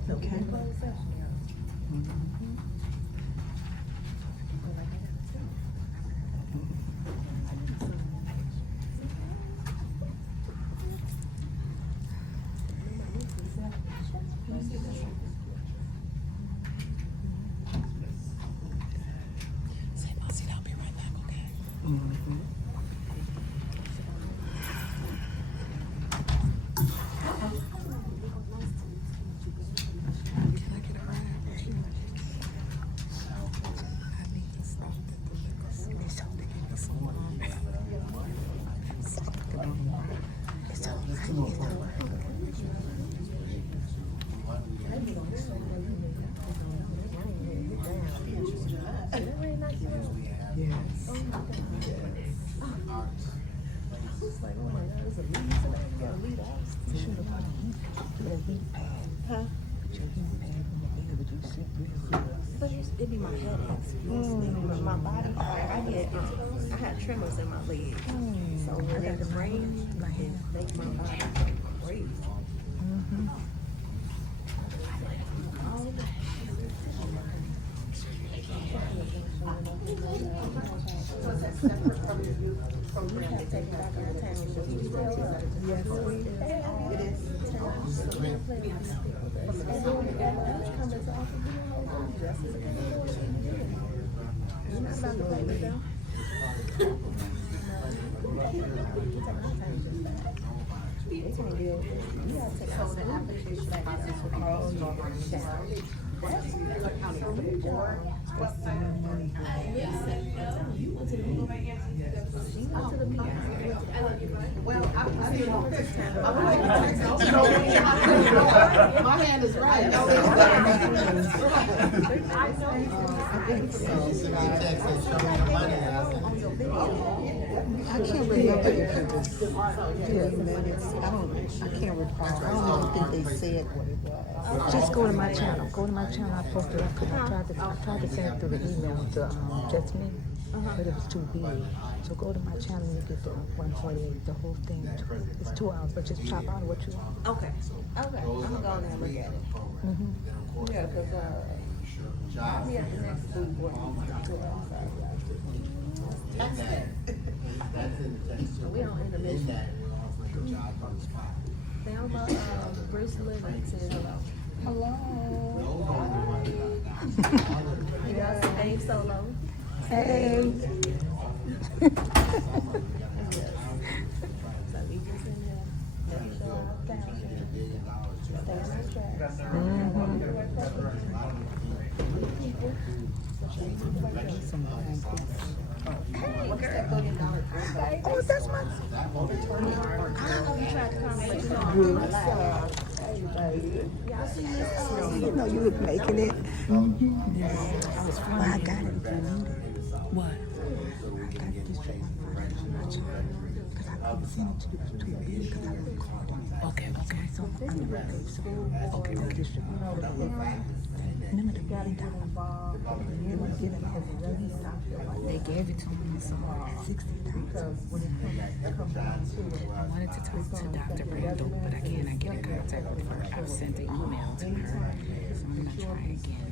Okay. I'll be right back, okay? But it be my headaches. My body, I had tremors in my leg. So when it rains, it makes my body crazy. My hand is right. I can't remember if it was 3 minutes. I can't recall. I don't even think they said what it was. Just go to my channel. Go to my channel. I posted it because I tried to send it through the email to just me, but it was too big. So go to my channel and you get the 148, the whole thing. It's 2 hours, but just chop out what you want. Okay. I'm gonna go in there and look at it. Yeah, because I'll be at the next food board. We don't intermission. Thelma, Bruce Living said hello. Hello. You got some Dave Solo. Hey. Oh, that's my. I don't know if you tried to come, but you know, You know you was making it. Well, I got it if you need it. What? I got this because I couldn't send it to you because I recorded. Okay. So I'm gonna pay school. Okay, the district. Remember the $1 million? They gave it to me, so $60,000. I wanted to talk to Dr. Randall, but I cannot get in contact with her. I've sent an email to her, so I'm gonna try again.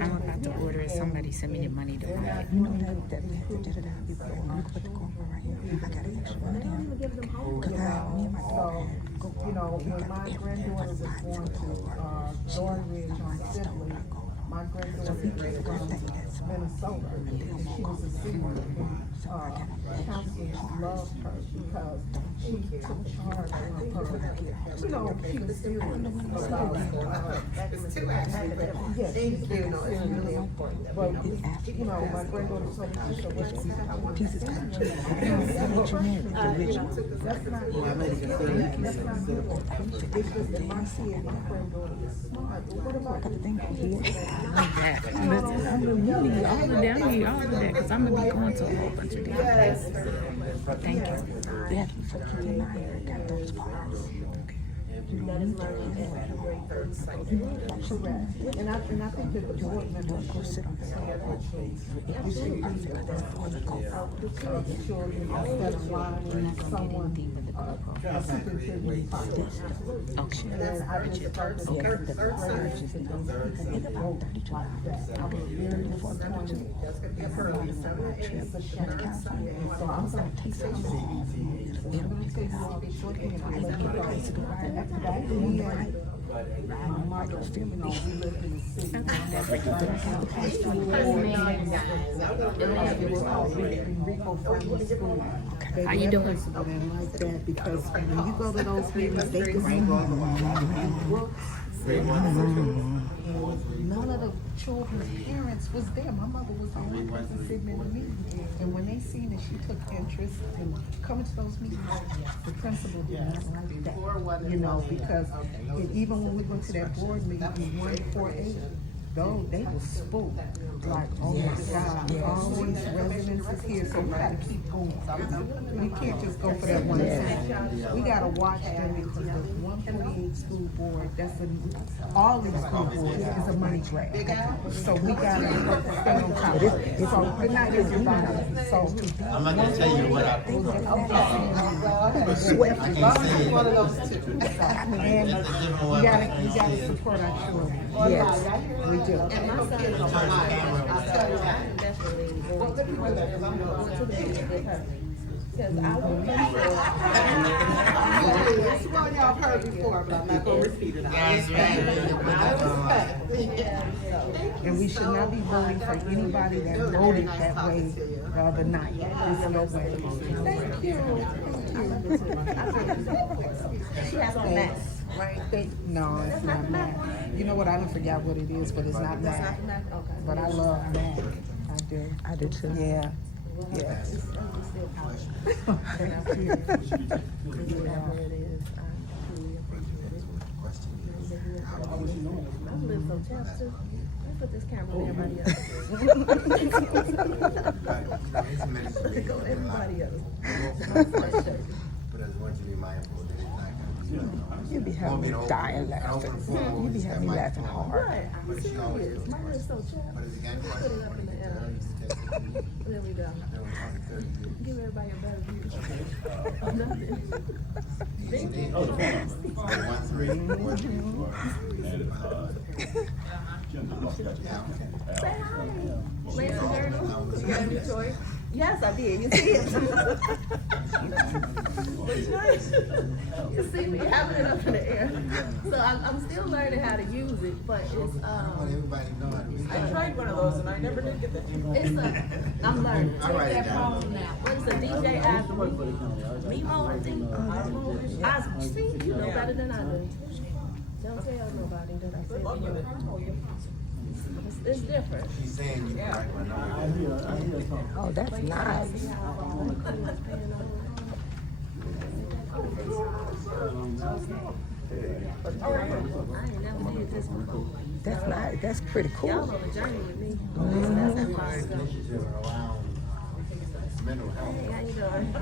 I'm about to order it. Somebody send me the money to buy it. You know that put the corner right here. I got an extra one of them. Cause me and my daughter go. You know, when my granddaughter was born to Thornridge on Sibley, my granddaughter was from Minnesota, and she was a senior. Counselors loved her because she took charge of her. You know, she was serious about yes, she's very really important. But you know, my granddaughter told me, she said, "What's your Jesus Christ. That's not good. It's just that my kid, my granddaughter is smart. But what about the thing here? I need all of that, because I'm gonna be going to a whole bunch of different places. Thank you. Yeah, so keep in mind, I got those parts. And I think that the board members Go sit on the the children instead of lying someone Okay. and I just thought that Okay. the so I'm gonna take some of How you doing? Like that because when you go to those meetings, they go none of the children's parents was there. My mother was the only person sitting in the meeting. And when they seen that she took interest in coming to those meetings, the principal did not like that. You know, because even when we went to that board meeting, 148, though they were spooked. Like, oh my God, all these residents is here, so we gotta keep going. We can't just go for that one thing. We gotta watch them because the 148 school board, all these school boards is a money grab. So we gotta stay on top of it. So good night, everybody. So I'm not gonna tell you what I put. sweat. I can't say it. One of those two. And we gotta support our children. Yes, we do. And my son is a wife. I definitely going to the picture with her. Because I would This is what y'all heard before, but I'm not gonna repeat it. And we should not be voting for anybody that voted that way the other night. There's no way. Thank you. she has a mess, right? No, it's not Mac. You know what? I don't forget what it is, but it's not Mac. Okay. But I love Mac. I do. I do too. Yeah. Yeah. Thank you. Whatever it is, I truly appreciate it. I live so Chester. Let's put this camera on everybody else. Go everybody else. But I just want you to be mindful that it's not gonna be. You be having me dying laughing. You be having me laughing hard. Right, I'm serious. Mine is so Chester. But it's again, Put it up in the air. There we go. Give everybody a better view. Say hi. Lance and Girdle. You got a new toy? Yes, I did. You see it? It's nice. You see me having it up in the air. So I'm still learning how to use it, but it's everybody know how to read. I tried one of those and I never did get that. I'm learning. All right, now. What is a DJ Osmo? Mimo, I think. Osmo. See, you know better than I do. Don't tell nobody that I said it. It's different. She's saying you can write my number. Oh, that's nice. I ain't never did this before. That's nice. That's pretty cool. Y'all on the journey with me. Mhm. That's that far to go. Mental health. Hey, how you doing?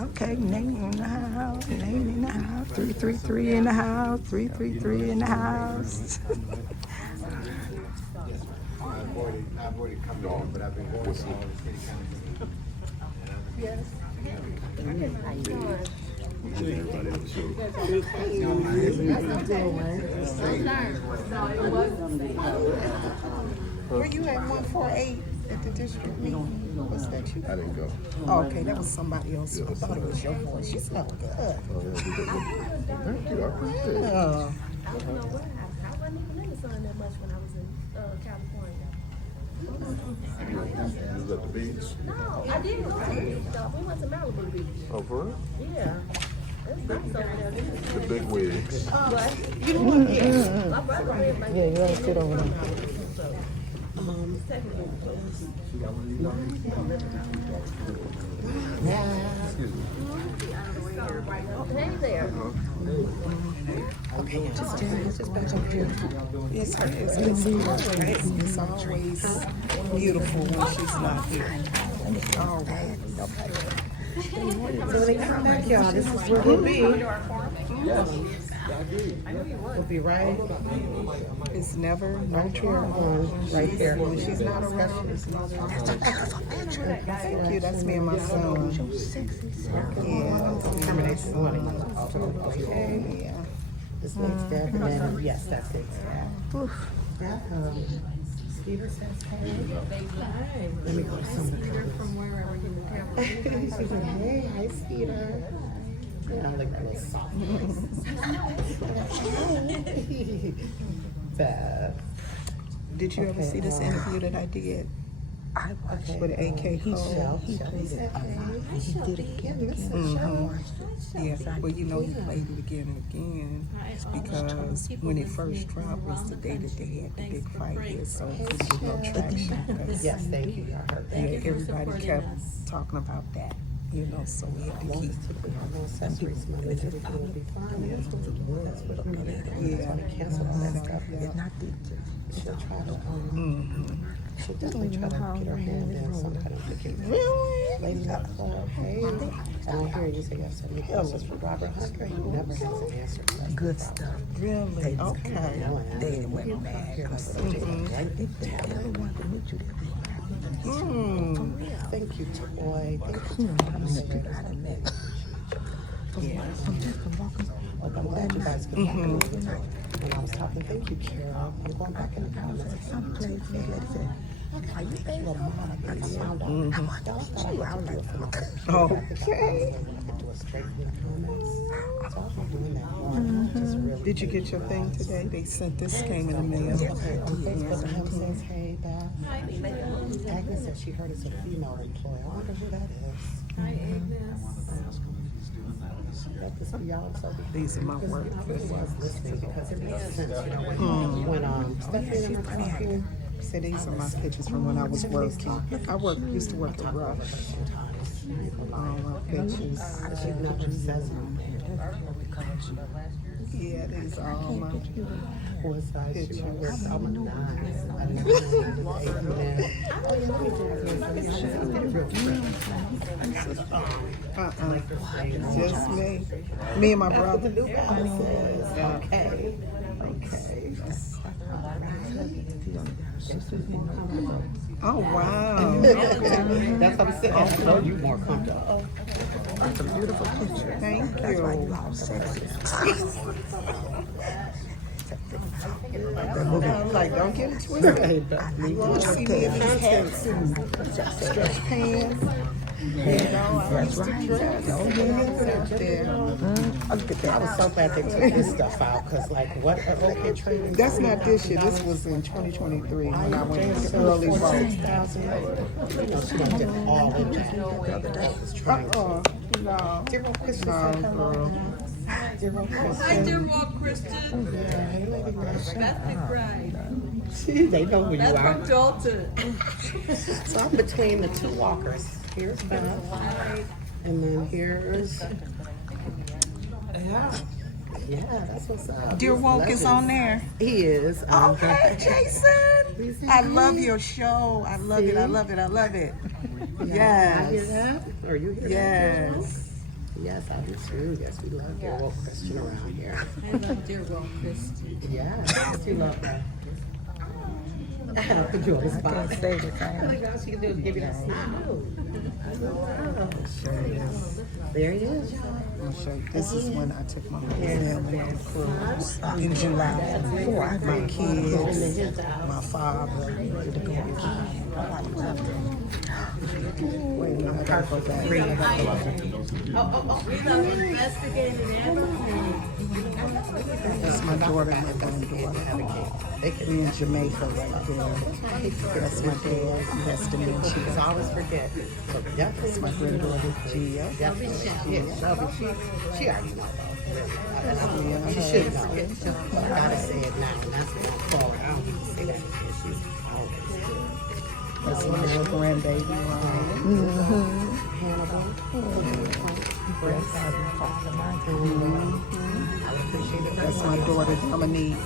Okay, Nate in the house, Nate in the house, 333 in the house, 333 in the house. I've already come on, but I've been going to all the city council. Yes. How you doing? Were you at 148 at the district meeting? Was that you? I didn't go. Oh, okay, that was somebody else. I thought it was your voice. You smell good. Thank you, I appreciate it. Yeah. I don't know what happened. I wasn't even in the sun that much when I was in California. You was at the beach? No, I didn't go to the beach though. We went to Malibu Beach. Oh, for real? Yeah. It's nice over there. The big wigs. But You know what? Yeah. my brother lived like Yeah, you gotta sit over there. Hey there. Okay, just back up here. Yes, sir. It's always beautiful when she's not here. All right. So when they come back, y'all, this is where we'll be. We'll be right. It's never no chair on right there. When she's not around, it's not. Thank you. That's me and my son. Yeah, remember they son. Okay, yeah. This next step, and then yes, that's it. Skeeter says hey. Let me go to some. From wherever you were. She's like, hey, hi, Skeeter. Yeah, I like that little soft voice. Beth. Did you ever see this interview that I did? I watched With AK Cole? He played it. He did it again. Yeah, well, you know, he played it again and again because when it first dropped was the day that they had the big fight here, so it couldn't get no traction. Yes, thank you, y'all heard that. Yeah, everybody kept talking about that, you know, so we had to keep. Yeah, cancel all that stuff. It's not the She'll try to, she'll definitely try to get her hand in some kind of ticket. Really? Lady Luck Club, hey. And I hear you say you have so many questions for Robert Hunter. He never has an answer. good stuff. Really? Okay. They went mad. If they ever want to meet you, they'll be happy. Thank you, Toy. Thank you. I'm glad you guys could back in when I was talking. Thank you, Carol. I'm going back in the comments. Some place they said, Are you there? How much? Okay. Do a straight from the comments. So I'll be doing that more. Just really. Did you get your thing today? They sent this came in the mail. Okay. On Facebook, him says, hey, Beth. Agnes said she heard it's a female employee. I wonder who that is. Hi, Agnes. These are my work. Listening because it makes sense, you know, when Stephanie and I were talking, so these are my pictures from when I was working. I used to work at Rush. All my pictures. She never says them. Yeah, these are all my pictures. I'm a 9. Just me. Me and my brother. Okay. Oh, wow. That's what I said. I know you more comfortable. That's a beautiful picture. Thank you. That's why you all sexy. Like, don't get it twisted. You want to see me in these hats and stretch pants. You know, I used to dress. Don't get it out there. I was so glad they took this stuff out because, like, what? That's not this year. This was in 2023 when I went to early vote. You know, she done did all in that the other day. No. Dear Kristen. No, girl. Dear Kristen. Hi, dear Kristen. Beth McBride. See, they know who you That's are. from Dalton. So I'm between the two walkers. Here's Beth, and then here's. Yeah, that's what's up. Dear He's Woke is on legend. there. He is. Okay, Jason. I love your show. I love it. I See? love it. I love it. I hear Yes. that? Or you hear that? Yes. Yes, I do too. Yes, we love your woke Christian around here. I love dear Will Christie. Yes, you love her. Put you on the I spot. can't say the same. All she can do is give you that smile. There he is, y'all. I'll show you. This is when I took my family on a cruise in July. My kids, my father, ready to go again. Wait, no, I gotta go back. We love investigated everything. That's my daughter and my granddaughter. We in Jamaica right there. That's my dad. That's dementia. I always forget. So, yeah, That's my granddaughter, Gia. yeah, Shelby, she already know though. She should know. But I gotta say it now, and that's going forward. I don't even say that because she's always good. That's my little grandbaby, Ryan. Hannibal. That's my daughter, Dominique.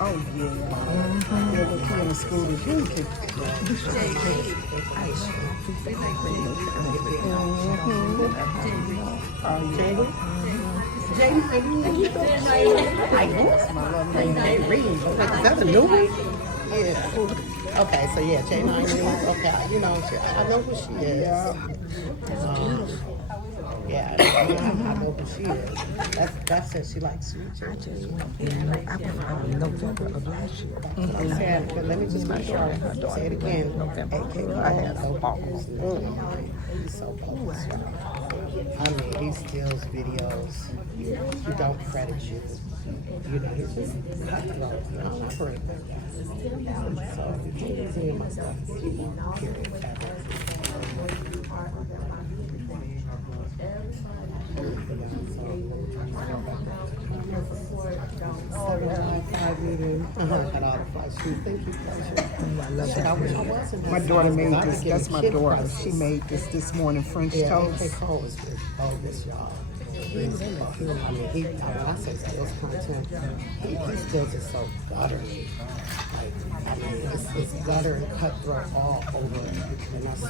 Oh, yeah. Yeah, the kid in the school is you can. That's my little name. Is that the new one? Yeah. Okay, so yeah, Jay Nine. Okay, you know, I know who she is. Yeah, I know who she is. That's it. She likes sweet I children. just went in, I went November of last year. And I had, but let me just make sure. Say it again. November. I had a ball. He's so cool. I mean, he steals videos. You don't credit you. You know, he's just cutthroat. I don't operate like that. So, he's me and my stuff. Period. My daughter made this. That's my daughter. She made this morning French toast. AK Cole is bogus, y'all. I mean, when I say steals content, he steals it so gutterly. Like, I mean, it's gutter and cutthroat all over it. And that's so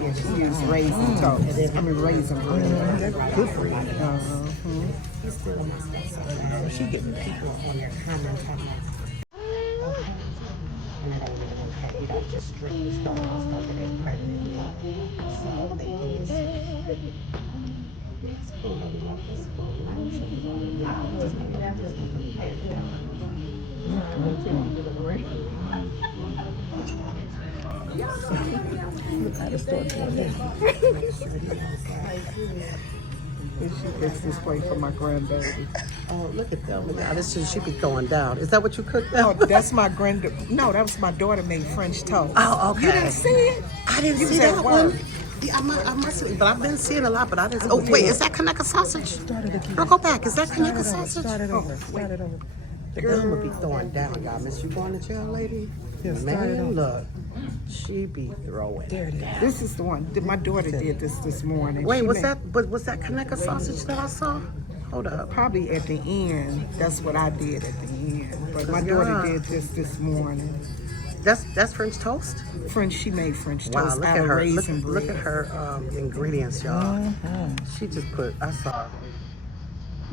Yeah, she used raisin toast. I mean raisin bread. good for you. He's still on my stuff. She getting people on their comments. And it ain't even okay. You don't just strictly start off stuff that ain't pregnant. So they She fixed this plate for my grandbaby. Oh, look at them. This should she be throwing down. Is that what you cooked them? Oh, that's my No, that was my daughter made French toast. Oh, okay. You didn't see it? I didn't see that one. Yeah, I must have, but I've been seeing a lot, but I didn't. Oh, wait, is that Kaneka sausage? Girl, go back. Is that Kaneka sausage? Start it over. Start it over. The girl would be throwing down, y'all. Miss, you going to jail, lady? Yeah, start it over. Man, look. She be throwing. There it is. This is the one. My daughter did this morning. Wait, She was made- that? But was that Kaneka sausage that I saw? Hold up. Probably at the end. That's what I did at the end. But my daughter did this morning. That's French toast. She made French Wow, toast look out at of her. raisin Look bread. at her ingredients, y'all. She just put. I saw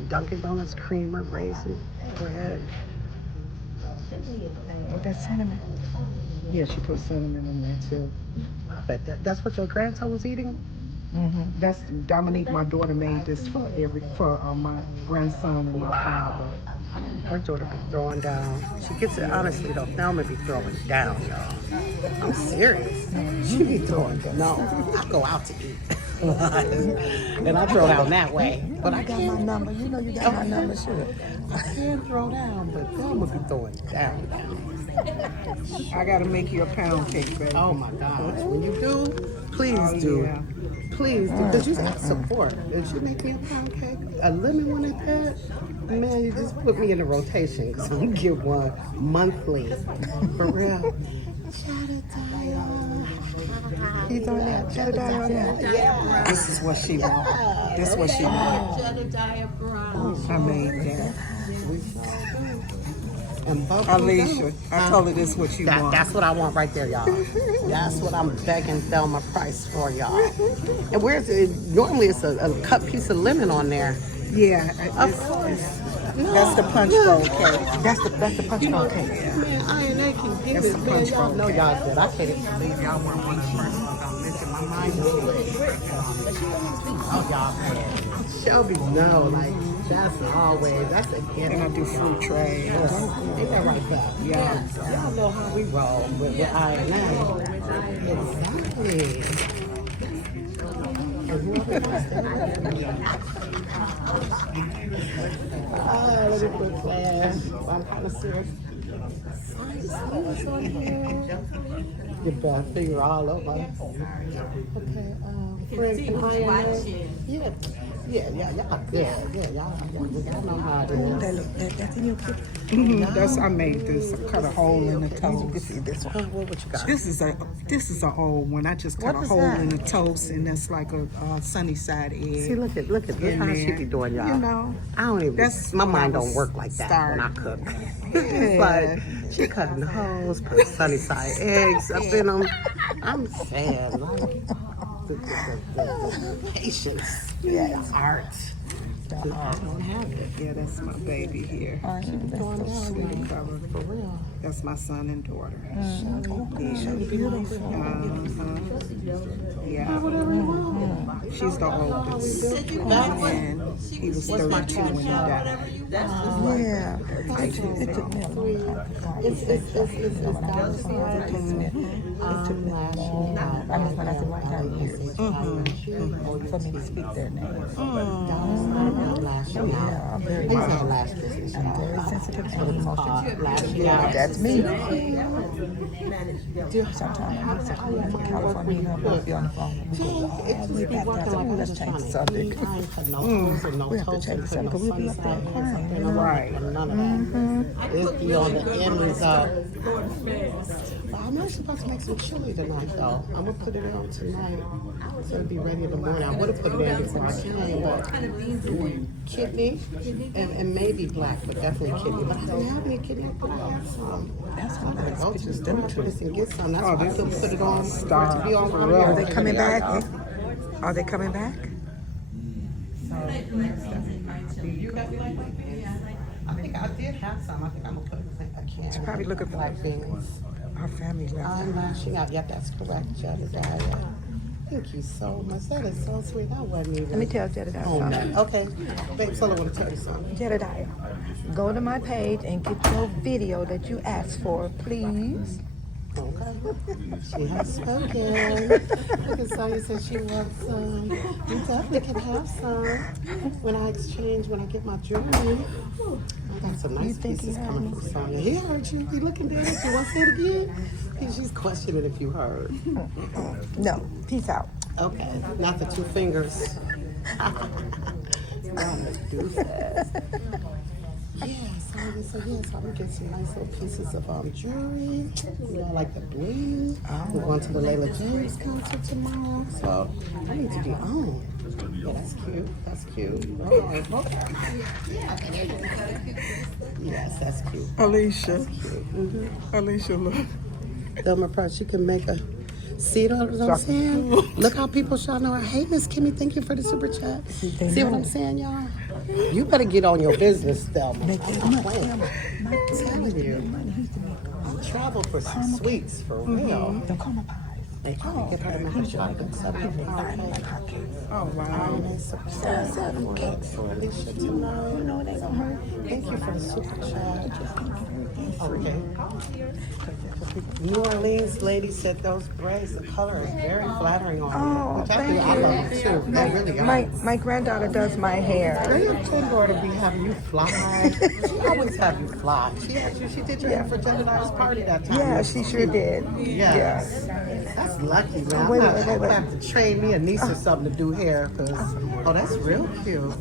Dunkin' Donuts creamer, raisin bread. Oh, that's cinnamon. Yeah, she put cinnamon in there too. But that's what your grandson was eating. That's Dominique. My daughter made this for my grandson and my father. Her daughter be throwing down. She gets it honestly though. Thelma be throwing down, y'all. I'm serious. She be throwing down. No, I go out to eat. And I throw down that way. But I got my number. You know you got my number, sure. I can throw down, but Thelma be throwing down. I gotta make you a pound cake, baby. Oh my gosh. When you do, please do. Yeah. please, because you got support. If you make me a pound cake, a lemon one at that, man, you just put me in the rotation because I'm going to get one monthly. For real. He's on that. Jedediah on that. Yeah. This is what she wants. This is what she wants. I made that. And Alicia, I told her this is what you want. That's what I want right there, y'all. That's what I'm begging Thelma Price for, y'all. And where's it? Normally it's a cut piece of lemon on there. Yeah, that's the punch bowl cake. That's the punch bowl cake. Man, INA can get That's it. the Man, punch y'all bowl know cake. y'all did. I can't even believe y'all weren't one of the first ones on mention my mind. Oh, y'all, man. Shelby, no, like, that's always, that's a gift. And I do fruit trays. Ain't that right, Beth? Yeah. Y'all know how we roll with INA. Exactly. And whoever wants to let me put class. I'm kind of serious. Get back figure all over. Okay, friend, can yeah, y'all good. Yeah, y'all know how it is. That's in your picture. That's I made this. I cut a hole in the toast. You can see this one. What you got? This is a old one. I just cut a hole in the toast, and that's like a sunny side egg. See, look how she be doing, y'all. You know, I don't even. that's My when I mind don't was work like that when I cook. Yeah. It's like she cutting holes, put sunny side eggs up in them. I'm saying, like the patience, the art. I don't have it. Yeah, that's my baby here. That's so sweet. For real. That's my son and daughter. Beautiful. Yeah. She's the oldest. And he was 32 when he died. Yeah. It's for me to speak their name. I'm very sensitive and emotional. That's me. Sometimes I need to call from California. We'll be on the phone. We got that. Let's change the subject. We have to change the subject because we'll be up there crying. Right. None of that. It's be on the end result. I'm actually supposed to make some chili tonight, though. I'm gonna put it on tonight, so it'll be ready in the morning. I would have put it in before I came, but kidney and maybe black, but definitely kidney. But I don't have any kidney. I have some. That's how I go to the store and get some. That's why I still put it on. Start to be on my Are they coming back? Are they coming back? You got me like that? I think I did have some. I think I'm gonna put a can. She's probably looking for black beans. our family left. I'm lashing out. Yep, that's correct, Jedediah. Thank you so much. That is so sweet. I wasn't even. Let me tell Jedediah on something. that. Okay. Babe, so I want to tell you something. Jedediah, go to my page and get your video that you asked for, please. Okay. She has spoken. Look at Sonya said she wants some. You definitely can have some. When I get my jewelry. I got some nice pieces coming from Sonya. He heard you. He looking down at you. Want to say it again? She's questioning if you heard. No, peace out. Okay. Not the two fingers. I'm gonna do that. Yes, so I'm gonna get some nice little pieces of jewelry. You know, like the bling. We're going to the Layla James concert tomorrow, so I need to be on. Yeah, that's cute. That's cute. Right. Yes, that's cute. Alicia. That's cute. Mm-hmm. Alicia, look. Thelma Price, you can make a. See what I'm saying? Look how people shall know. Hey, Miss Kimmy, thank you for the super chat. See what I'm saying, y'all? You better get on your business, Thelma. I'm telling you. Travel for some sweets, for real. Don't call my pies. They try to get her to make a chocolate cake. Oh, wow. Seven cakes for Alicia tonight. You know they don't hurt. Thank you for the super chat. Okay. New Orleans lady said those braids, the color is very flattering on you. Oh, thank I love it too. They really are. My granddaughter does my hair. Your granddaughter be having you fly. She always have you fly. She did your hair for Jedediah's party that time. Yeah, she sure did. Yes. That's That's lucky, man. Wait. I have to train me a niece or something to do hair. Oh, that's real cute.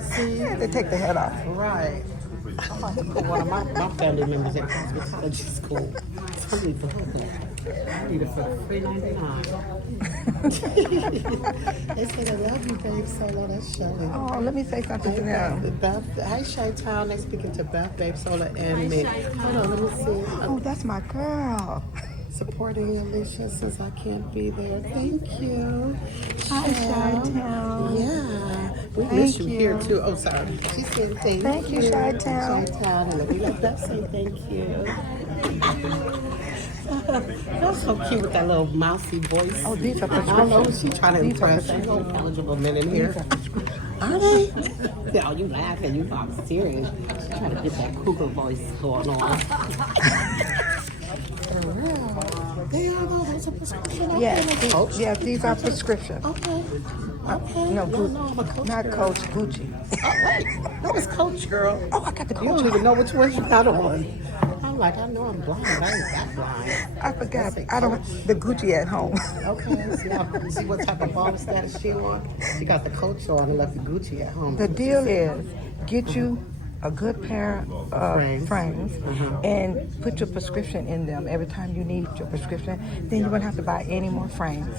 See? They take the head off. Right. I'm about to put one of my family members in cosmetology school. I need to put that. I need it for $3.99. They say they love you, babe. Solo, that's Shelly. Oh, let me say something to them. Beth, hi, Chi-Town. They're speaking to Beth, Babe, Sola, and me. Hold on, let me see. Oh, that's my girl. Supporting Alicia since I can't be there. Thank you. Hi, Chi-Town. Yeah. We miss you here, too. Oh, sorry. She said thank you. Chi-Town. Chi-Town. And we let Beth say thank you. That's so cute with that little mousy voice. Oh, these are I don't know who prescriptions. she's trying to These are impress. She's no eligible men in here. Are they? Yeah, you laughing. You talk serious. She's trying to get that cougar voice going on. For real. They are those are prescription. Yes, yes, these are prescription. Okay. Okay. No, I'm a Coach not girl. Coach Gucci. Oh, wait. That was Coach, girl. Oh, I got the You Coach. don't even know which one you got on. I'm like, I know I'm blind. I ain't that blind. I forgot. That's I don't the Gucci at home. Okay. See what type of ball status she on? She got the Coach on and left the Gucci at home. The deal is get you a good pair of frames and put your prescription in them every time you need your prescription. Then you won't have to buy any more frames.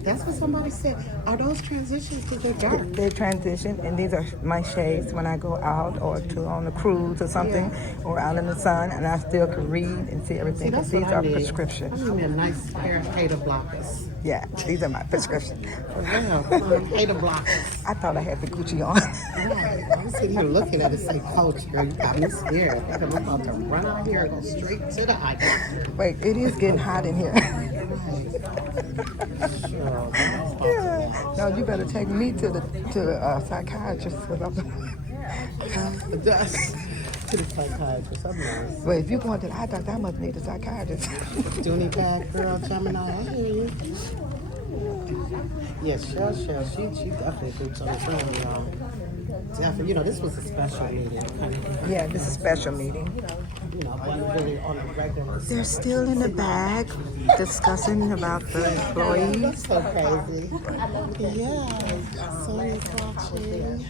That's what somebody said. Are those transitions because they're dark? They transition, and these are my shades when I go out or to on a cruise or something, or out in the sun, and I still can read and see everything. See, that's These what are I need. prescription. I need me a nice pair of hater blockers. Yeah, these are my prescription. For real. Hater blockers. I thought I had the Gucci on. Right. I'm sitting here looking at it say, Coach, girl, you got me scared. I think I'm about to run out here and go straight to the eye doctor. Wait, it is getting hot in here. Sure. Yeah. No, you better take me to the psychiatrist. To the psychiatrist, I'm nice. Well, if you're going to the eye doctor, I must need a psychiatrist. Dooney bag girl, Gemini, I hear you. Yes, Shell, she definitely boots on the ground, y'all. Definitely, this was a special meeting. Yeah, this is a special meeting. Wasn't really on a regular. They're still in the bag discussing about the employees. That's so crazy. Yeah, Sonia's watching.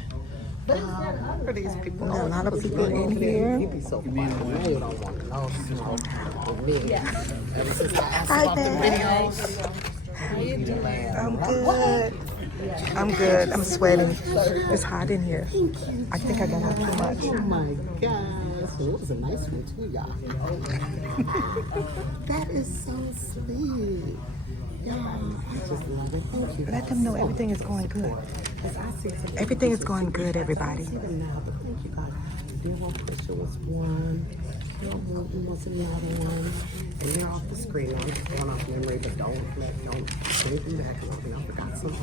For these people, There are a lot of people in here. You be so quiet. Now you don't want no smoke with me. Ever since I asked Hi, about the Dad. videos. How you doing? I'm good. I'm good. I'm sweating. It's hot in here. I think I got out too much. Oh my gosh. It was a nice one too, y'all. That is so sweet. Yeah, I just love it. Thank you. Let them know everything is going good. Everything is going good, everybody. Even now, but thank you, God. Dear One Christian was one. Dear One was another one. And they're off the screen. I'm just going off memory, but don't bring them back. I forgot some. I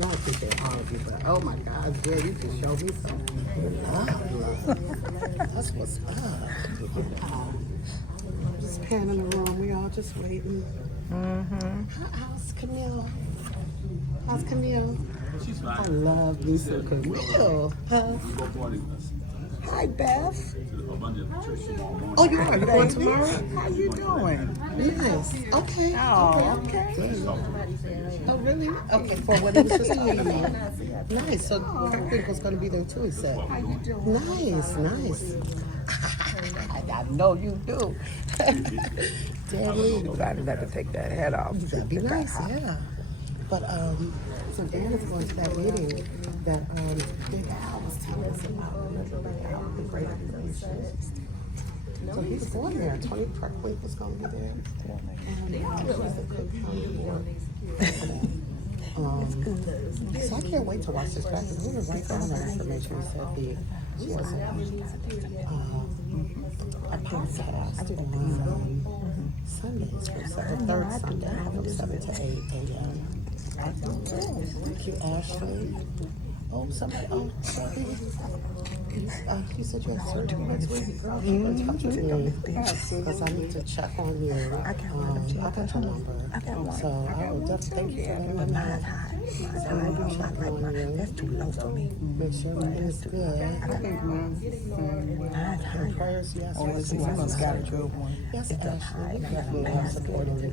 don't appreciate all of you, but oh my God, yeah, you just showed me some love. That's what's up. Just panning the room. We all just waiting. How's Camille? How's Camille? She's fine. I love me some Camille. Huh? Hi, Beth. Oh, you are? You going tomorrow? How you doing? Nice. Okay. Oh, okay. Good. Oh, really? Okay, for what he was just telling me. Nice. So Frank was going to be there too, he said. How you doing? Nice. I know you do. I'm glad to let her take that head off. That'd be nice, yeah. But so Dan is going to that meeting that Big Al was telling us about. Big Al, the great organization. So he's going there. Tony Preckwick was going to be there. And she's the Cook County Board president. So I can't wait to watch this back. Because we were right down that information. We said she was I passed on Sundays for the third Sunday from 7 to 8 a.m. Thank you, Ashley. Oh, somebody. Oh, sorry. You said you had surgery next week. Girl, you were talking to me because I need to check on you. I got your number. So I will definitely thank you for letting me know. So I do shop like mine. That's too low for me. Make sure mine's good. I think mine's the same way. Mine's higher. Hers, yes. Oh, let's see, you must got a good one. Yes, It's up high. I got a basket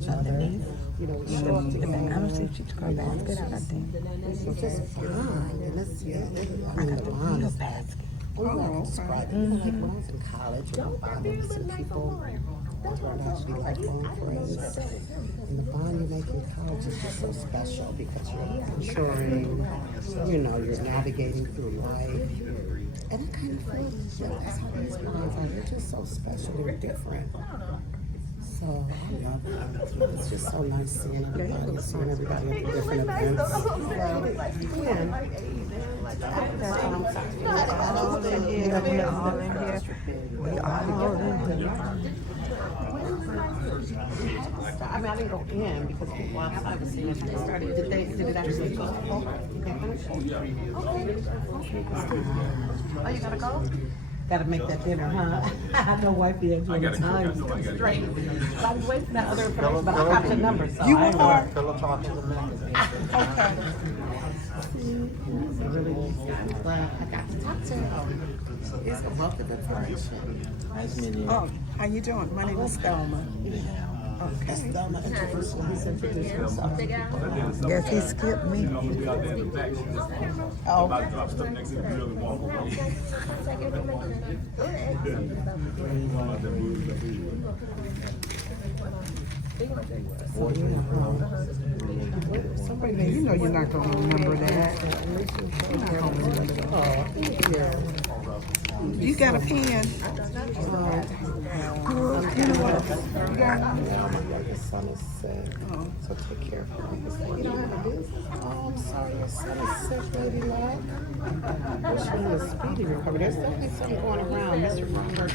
each other. underneath. You know, we show up I together. don't see if she took her basket out, I think. It's just fun. And let's see. I got the real basket. Oh, I describe it. You know, like when I was in college, you know, bonding with some people who are actually lifelong friends. And the bond you make in college is just so special because you're maturing, you know, you're navigating through life. And I kind of feel that that's how these bonds are. They're just so special. They're different. So I love it. It's just so nice seeing everybody, seeing everybody at the different events. That's what I'm talking about. All in here. We all in here. We all in here. I mean, I didn't go in because people outside was seeing it started. Did it actually go? Oh, you gotta go? Gotta make that dinner, huh? I know wifey has your time straight. I was waiting for that other information, but I got your number, so You I are? Pillow talk in the magazine. Okay. I'm glad I got to talk to her. It's a wealth of information. Nice meeting you. Oh, how you doing? My name is Thelma. Okay. Thelma introduced herself. Yes, he skipped me. Oh. About to drop stuff next to the drill and walk away. Somebody, you know you're not gonna remember that. You're not gonna remember that. You got a pen? You got Your son is sick, so take care of him. You don't have a business? Oh, I'm sorry, your son is sick, lady luck. Wish him a speedy recovery. There's definitely something going around. Mr. Robert.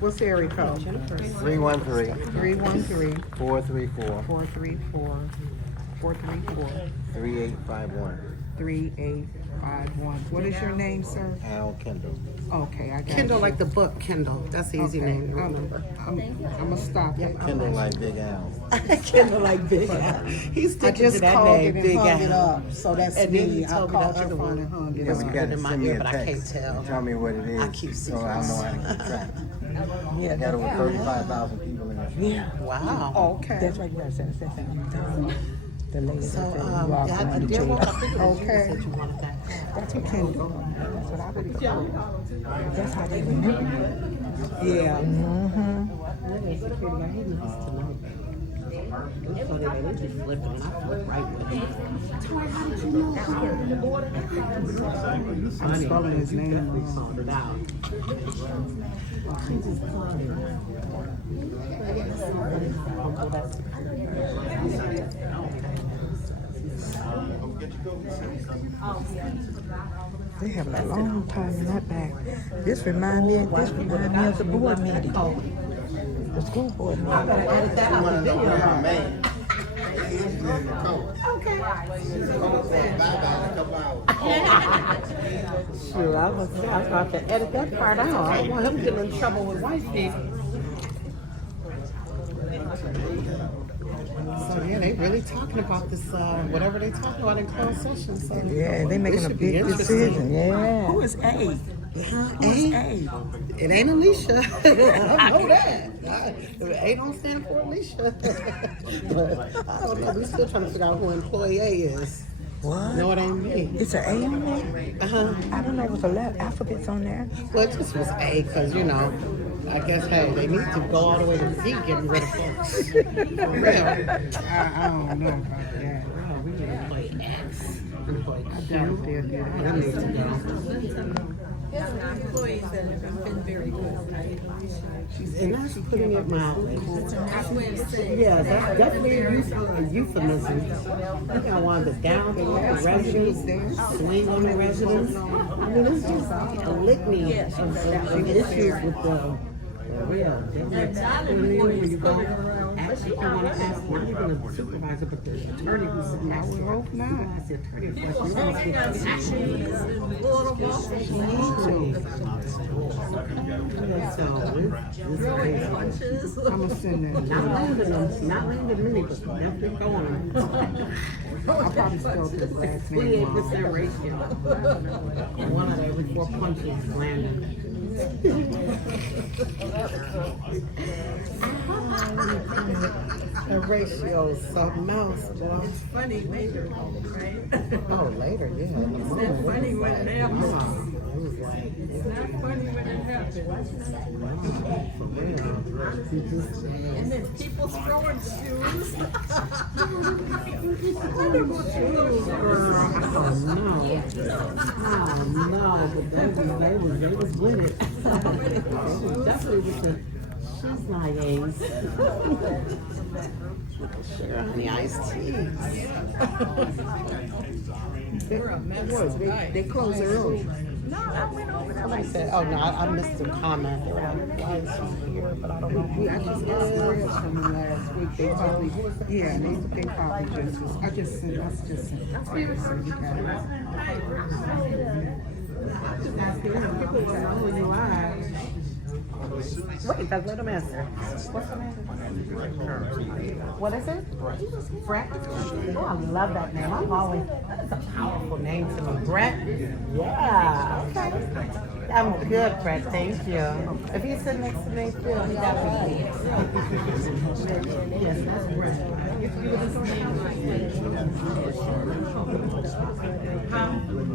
What's the area code? 313 313 434 434 434 3851. 3851. What is your name, sir? Al Kendall. Okay, I got Kindle, you. like the book Kindle. That's the easy name to remember. I'm gonna stop it. Kendall like Big Al. Kindle like Big Al. He's I sticking to just that called name, it and Big hung it Al. up, so that's And then me. he I told me called the your other phone one. and hung it Yeah, up. but you gotta in my send me ear, a but I can't text. tell. Tell me what it is. I keep so I'll know how to keep track. Yeah, Got over 35,000 people in there. yeah. Wow. Okay. That's right, you gotta send us that thing. The lady So, that said you all yeah, I going to did want to jail. figure you said you wanted that. That's what Kendall. That's what I would do. That's how they remember you. Yeah. Really, security guard, he nice tonight. It's funny, they just flipping and I flip right with it. I'm spelling his name wrong. Called it out. She just called it They have a long time in that back. This remind me of the board meeting. The school board meeting. edit that out the video. Man. Shoot, I was about to edit that part out. I don't want him getting in trouble with wifey. So yeah, they really talking about this, whatever they talking about in closed session. So Yeah, they making it a should be big interesting. decision. Yeah. Who is A? A? It ain't Alicia. I know that. A don't stand for Alicia. But I don't know. We still trying to figure out who employee A is. What? No, it ain't me. It's an A on there? Uh-huh. I don't know what's the alphabets on there. Well, it just was A because, you know, I guess, hey, they need to go all the way to Z getting rid of folks. For real. I don't know about that. We need to play X. I doubt they'll do that. That needs to go. Employees that have been very good. And that's putting it mildly. That's what I'm saying. Yeah, that's definitely a euphemism. You got one that's down below the residents, swing on the residents. I mean, it's just a litany of issues with real. That's when you go, actually, you want to ask, not even the supervisor, but the attorney who's sitting next to her. hope not. You ask the attorney a question. I'm gonna send that. Not landing many, but definitely going. I'll probably spell his last name wrong. 28% ratio. One out of every 4 punches landed. The ratio is something else, boy. It's funny later, right? Oh, later, yeah. It's not funny when it happens. It was like, It's not funny when it happens. And then people throwing shoes. Wonderful shoes. Oh no, but they was with it. Definitely with the shoes nowadays. sugar honey iced teas. They close early. No, I went over there. Somebody said, oh no, I missed a comment. They were like, why is she here? But I don't know. I just asked Reds from them last week. They probably, yeah, they probably just, I just sent. So you guys. Wait, that's Little Master. What's the name? What is it? Brett? Oh, I love that name. I've always, that's a powerful name to me. Brett? Yeah, okay. I'm good, Brett, thank you. If you sit next to me, Phil, he got me. Yes, that's Brett.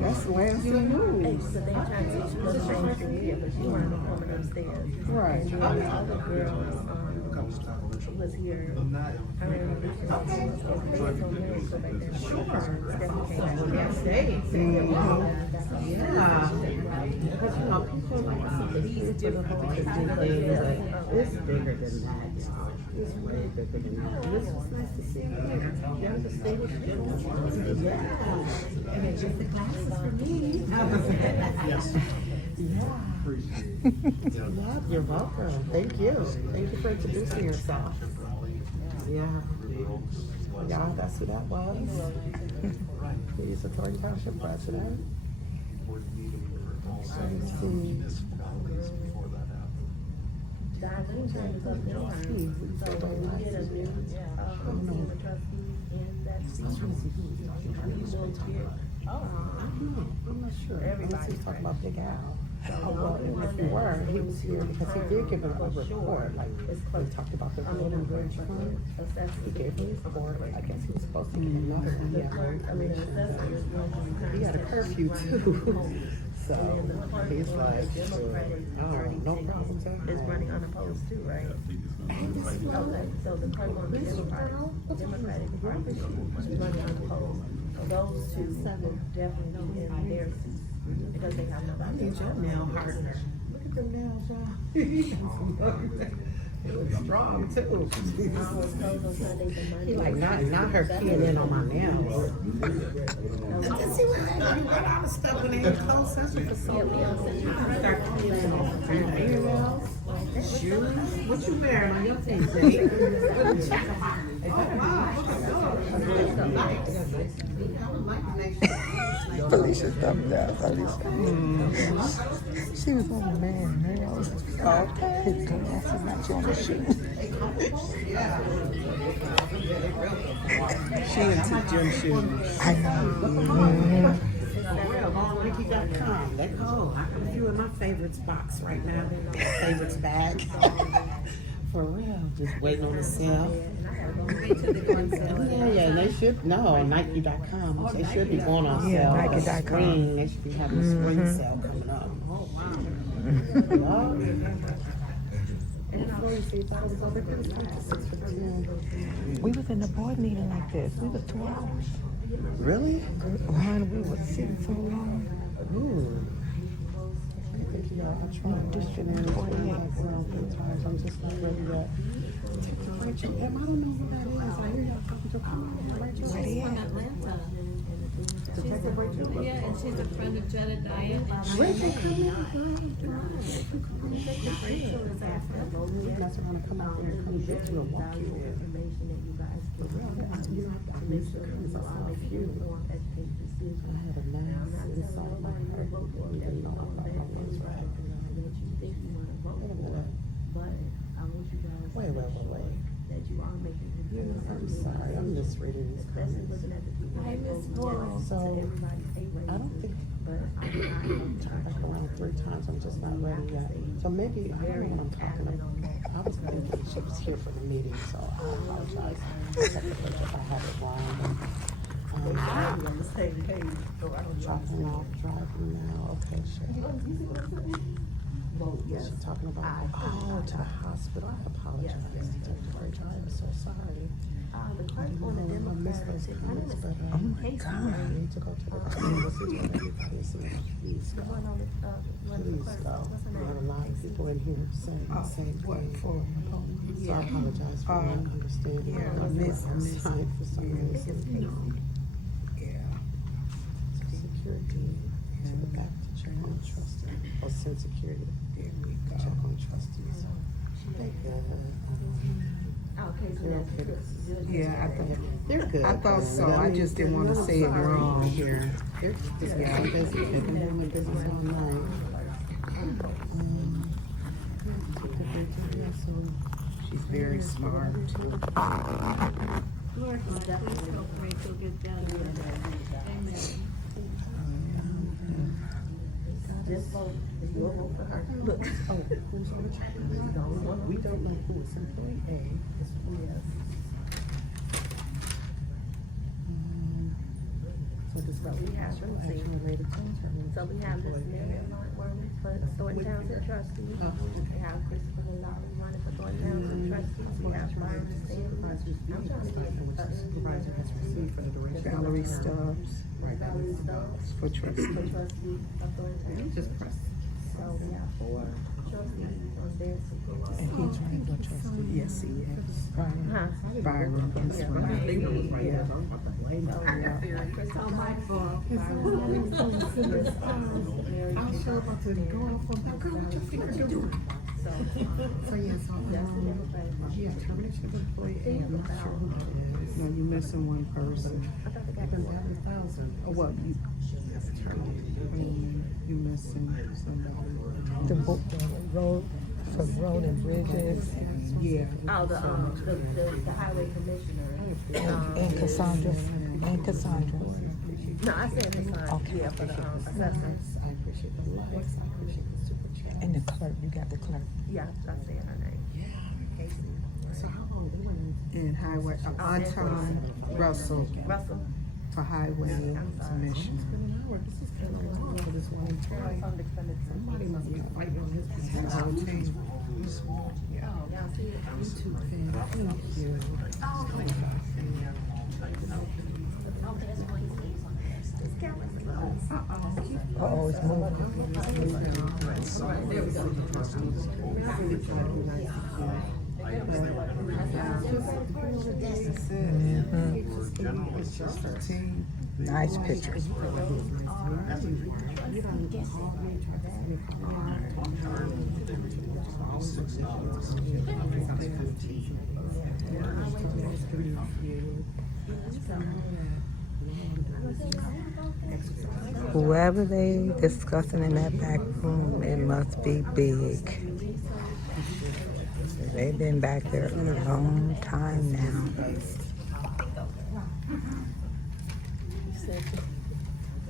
That's the last you knew. So they transitioned to change the year, but she wanted to come upstairs. Right. And then the other girl was here. Her and Alicia was here. So they told me to go back there. Stephanie came back. Yes, they. Yeah. Because, you know, people like to see these different things. It's bigger than that. It's way bigger than that. And this was nice to see you here. You understand what you're doing? Yeah. And it's just the classes for me. Yes. Yeah, you're welcome. Thank you. Thank you for introducing yourself. Yeah. Yeah, that's who that was. He's the Thornton Township president. Let's see. Darlene was up there. So we did a new, team of trustees in that seat. We will get, I'm not sure. Everybody. He's talking about Big Al. Oh, well, if you were, he was here because he did give a report, like, we talked about the road and bridge fund. He gave me his report, I guess he was supposed to give me another one, he had a curfew too. So, he's like, no problems at all. is running unopposed too, right? Okay, so the clerk on the Democratic Party is running unopposed. So those two will definitely be in their seats because they have nobody. Look at your nail hardener. Look at them nails, y'all. It was strong too. He like not her keying in on my nails. See what they do? Got all the stuff when they have closed session facility. Start keying in on my nails. Shoes? What you wearing on your feet, baby? Felicia thumbed down. Felicia. She was on the man nails. Okay. His glasses not on the shoes. She into gym shoes. I know. Nike.com. That cool. I got a few in my favorites box right now. Favorites bag. For real. Just waiting on the sale. Yeah, they should. No, Nike.com. They should be going on sale. Nike.com. Spring. They should be having a spring sale coming up. Oh, wow. We was in the board meeting like this. We was 2 hours. Really? Ron, we was sitting so long. District 48. I'm just not ready yet. I don't know who that is. I hear y'all talking to Rachel. She's from Atlanta. Yeah, and she's a friend of Jedediah. You guys are gonna come out there and come get you a walk you with. You don't have to make sure it's all of you. I had a mass inside my heart. You didn't know about my ones, right? Wait. I'm sorry, I'm misreading these comments. So, I don't think, turn back around 3 times, I'm just not ready yet. So maybe, I don't know what I'm talking about. I was thinking she was here for the meeting, so I apologize. Secretary, if I have it wrong. On the same page, so I don't Dropping off, driving now, okay, sure. She's talking about, to the hospital, I apologize. I was so sorry. I missed those comments, but, Oh my God. I need to go to the doctor. This is what everybody is saying. Please go. Please go. We have a lot of people in here saying the same thing. So I apologize for not understanding. I missed time for some reason. Security, to the back to check on trustee. Oh, send security. There we go. Check on trustees. They good. Yeah, They're good. I thought so, I just didn't wanna say it wrong here. They're busy. They've been doing business all night. She's very smart. Lord, will definitely help Rachel get better. Amen. Just vote, you'll vote for her. Look, who's on the track? We don't know who is employee A. It's who is. So this about We have them see. action related claims or So we have this Mary running for Thornton Township trustee. We have Christopher Lowry running for Thornton Township trustee. We have Byron Stanley. I'm trying to get supervisor has received for the duration. Valerie Stubbs Valerie Stokes for trustee. for trustee of Thornton Township. Just press. So we have 4 trustees on there. And he's running for trustee. Yes, he is. Huh? Byron. That's Yeah. right. Yeah. So my fault. I'm sure about to go off on that. Girl, what you think you're doing? So yes, yeah, termination of employee A, I'm not sure who that is. No, you're missing one person. I've been 11,000. Oh, what, you missing somebody. The road, for road and bridges, Yeah. Oh, the highway commissioner. and Cassandra, No, I said Cassandra. Okay. Yeah, for the assessment. I appreciate the likes, I appreciate the super chat. and the clerk, you got the clerk. Yeah, I said her name. Casey. So how long we went in? And highway, Anton Russell Russell. for highway submission. It's been an hour, this is kind of long for this one employee. Somebody must be fighting on his behalf. The whole team. Y'all see it? YouTube fan, thank you. Uh-oh, it's moving. Nice pictures. Whoever they discussing in that back room, it must be big. They've been back there a long time now.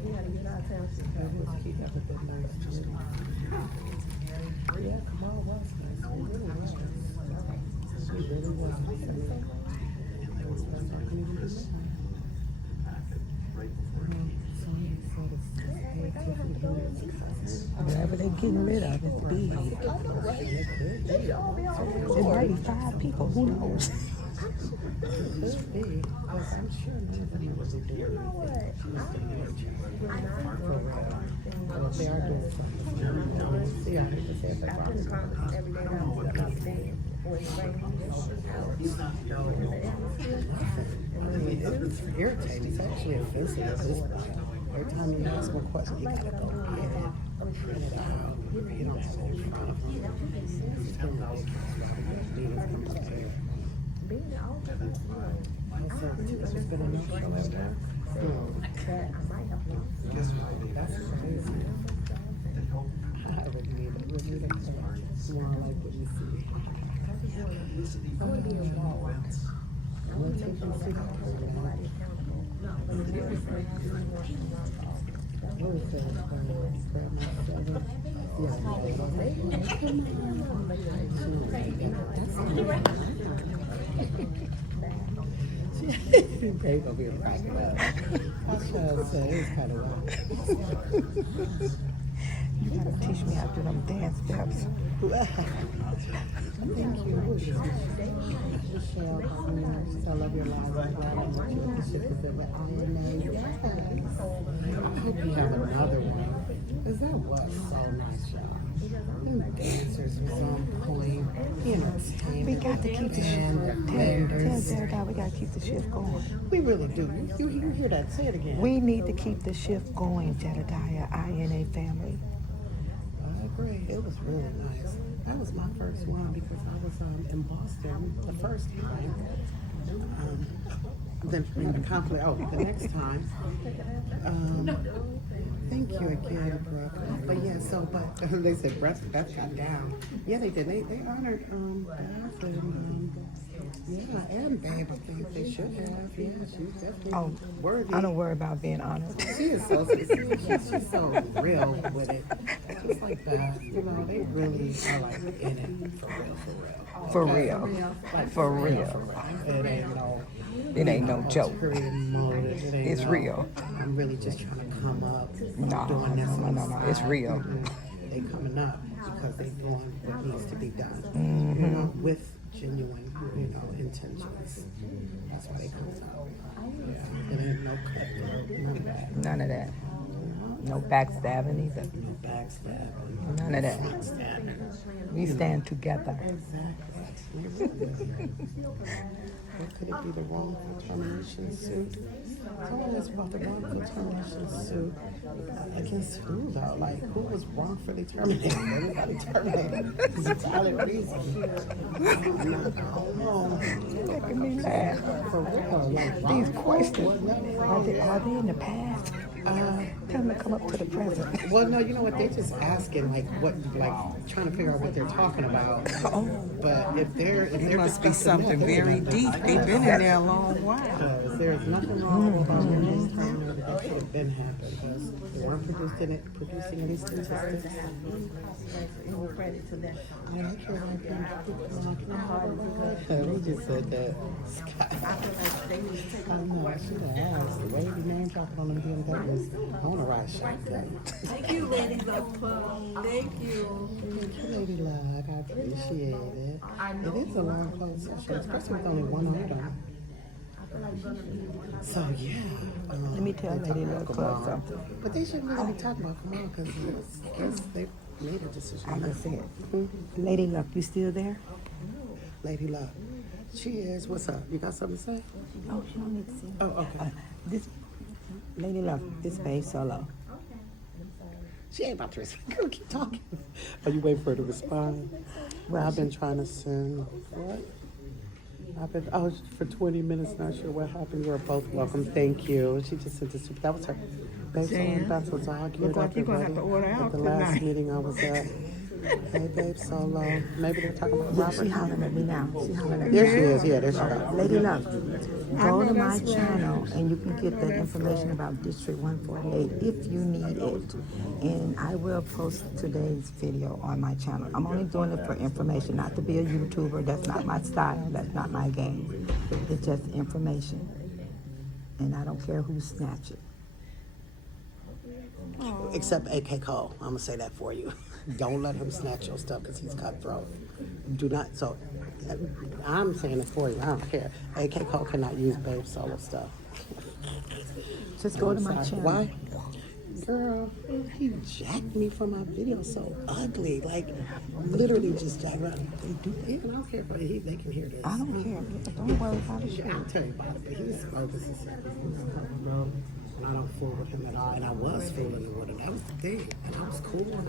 We gotta get our township. Yeah, Kamal was nice. She really was. She really was. Whatever they're getting rid of is big. It might be 5 people, who knows? It's big, but I'm sure none of them are really doing anything. They are doing something. Yeah, I hate to say it, but I couldn't promise every day that I was about to be. It's irritating. It's actually offensive at this point. Every time you ask him a question, you gotta go get it, print it out, read on sit in front of him. It's been ridiculous. Also, there's been a no-show at work. That's crazy. I would need it. We need it more like what you see. I want to be involved. I want to take them to the Babe gonna be a cracking up. I was trying to say it's kind of wild. You gotta teach me how to do them dance steps. Thank you. Michelle, I love your life. I hope you have another one. Because that was so nice, y'all. Them dancers was on point. We got to keep the shift. Tell Jericho we gotta keep the shift going. We really do. You hear that? Say it again. We need to keep the shift going, Jedediah, INA family. I agree. It was really nice. That was my first one because I was in Boston the first time. Then the conflict. Oh, the next time. Thank you again, Brooke. But yeah, but they said Beth got down. Yeah, they did. They honored Beth and Babe. I think they should have. Yeah, she's definitely worthy. I don't worry about being honored. She is so she's so real with it. Just like that, they really are like in it for real. For real. It ain't no joke. It's real. I'm really just trying to come up. No. It's real. They coming up because they doing what needs to be done. With genuine, intentions. That's why they come up. It ain't no cutthroat, None of that. No backstabbing either. No backstabbing. None of that. We stand together. What could it be, the wrongful termination suit? Tell us about the wrongful termination suit against who though? Like who was wrongfully terminated? Everybody terminated. It's a valid reason. Making me laugh. For real, like These questions, are they in the past? Tell them to come up to the present. Well, no, you know what? They're just asking, trying to figure out what they're talking about. But if there must be something very deep. They've been in there a long while. There's nothing wrong with this terminated that should have been happened because they weren't producing any statistics. We just said that. I know, I should have asked. The way the name dropping on them BMWs, I want to ride shotgun. Thank you, Lady Luck. Thank you. Thank you, Lady Luck. I appreciate it. It is a long closed session, especially with only one item. So, yeah. Let me tell Lady Luck something. But they shouldn't really be talking about Kamal because they made a decision. I'm going to say it. Lady Luck, you still there? Lady Luck. She is. What's up? You got something to say? Oh, she don't need to see. Oh, okay. Lady Luck, this Babe Solo. She ain't about to respond. Girl, keep talking. Are you waiting for her to respond? Well, I've been trying to send, what? For 20 minutes, not sure what happened. You're both welcome. Thank you. She just sent this. That was her. Babe Solo and Beth was arguing at the last meeting I was at. Hey, Babe Solo. Maybe they're talking about Robert. She hollering at me now. There she is. Yeah, there she is. Lady Luck, go to my channel and you can get that information about District 148 if you need it. And I will post today's video on my channel. I'm only doing it for information, not to be a YouTuber. That's not my style. That's not my game. It's just information. And I don't care who snatch it. Except AK Cole. I'm going to say that for you. Don't let him snatch your stuff because he's cutthroat. Do not. So I'm saying it for you. I don't care. AK Cole cannot use Babe Solo stuff. Just go to my channel. Why? girl, he jacked me for my video so ugly. Like, literally just jacked me. They do that. Even I don't care if they can hear this. I don't care. Don't worry about it. I'll tell you about it, but he was bogus as hell. And I don't fool with him at all. And I was fooling with him. That was the thing. And I was cool.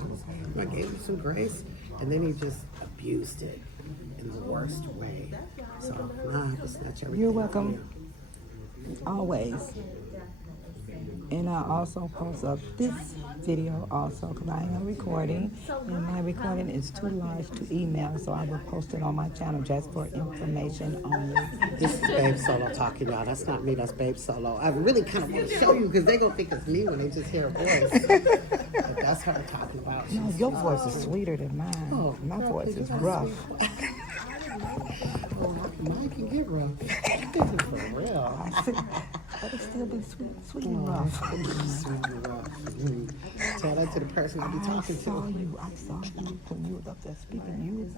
I gave him some grace. And then he just abused it in the worst way. So, I have to snatch everything. You're welcome. Always. And I also post up this video also because I am recording, and my recording is too large to email, so I will post it on my channel just for information only. This is Babe Solo talking, y'all. That's not me, that's Babe Solo. I really kind of want to show you because they're going to think it's me when they just hear a voice. But that's her talking about. No, your voice is sweeter than mine. Oh, my girl, voice you is got rough. Oh, mine can get rough. This is for real. But it still be sweet Oh, and rough. Sweet and rough. Tell that to the person I be talking I saw to. you when you was up there speaking.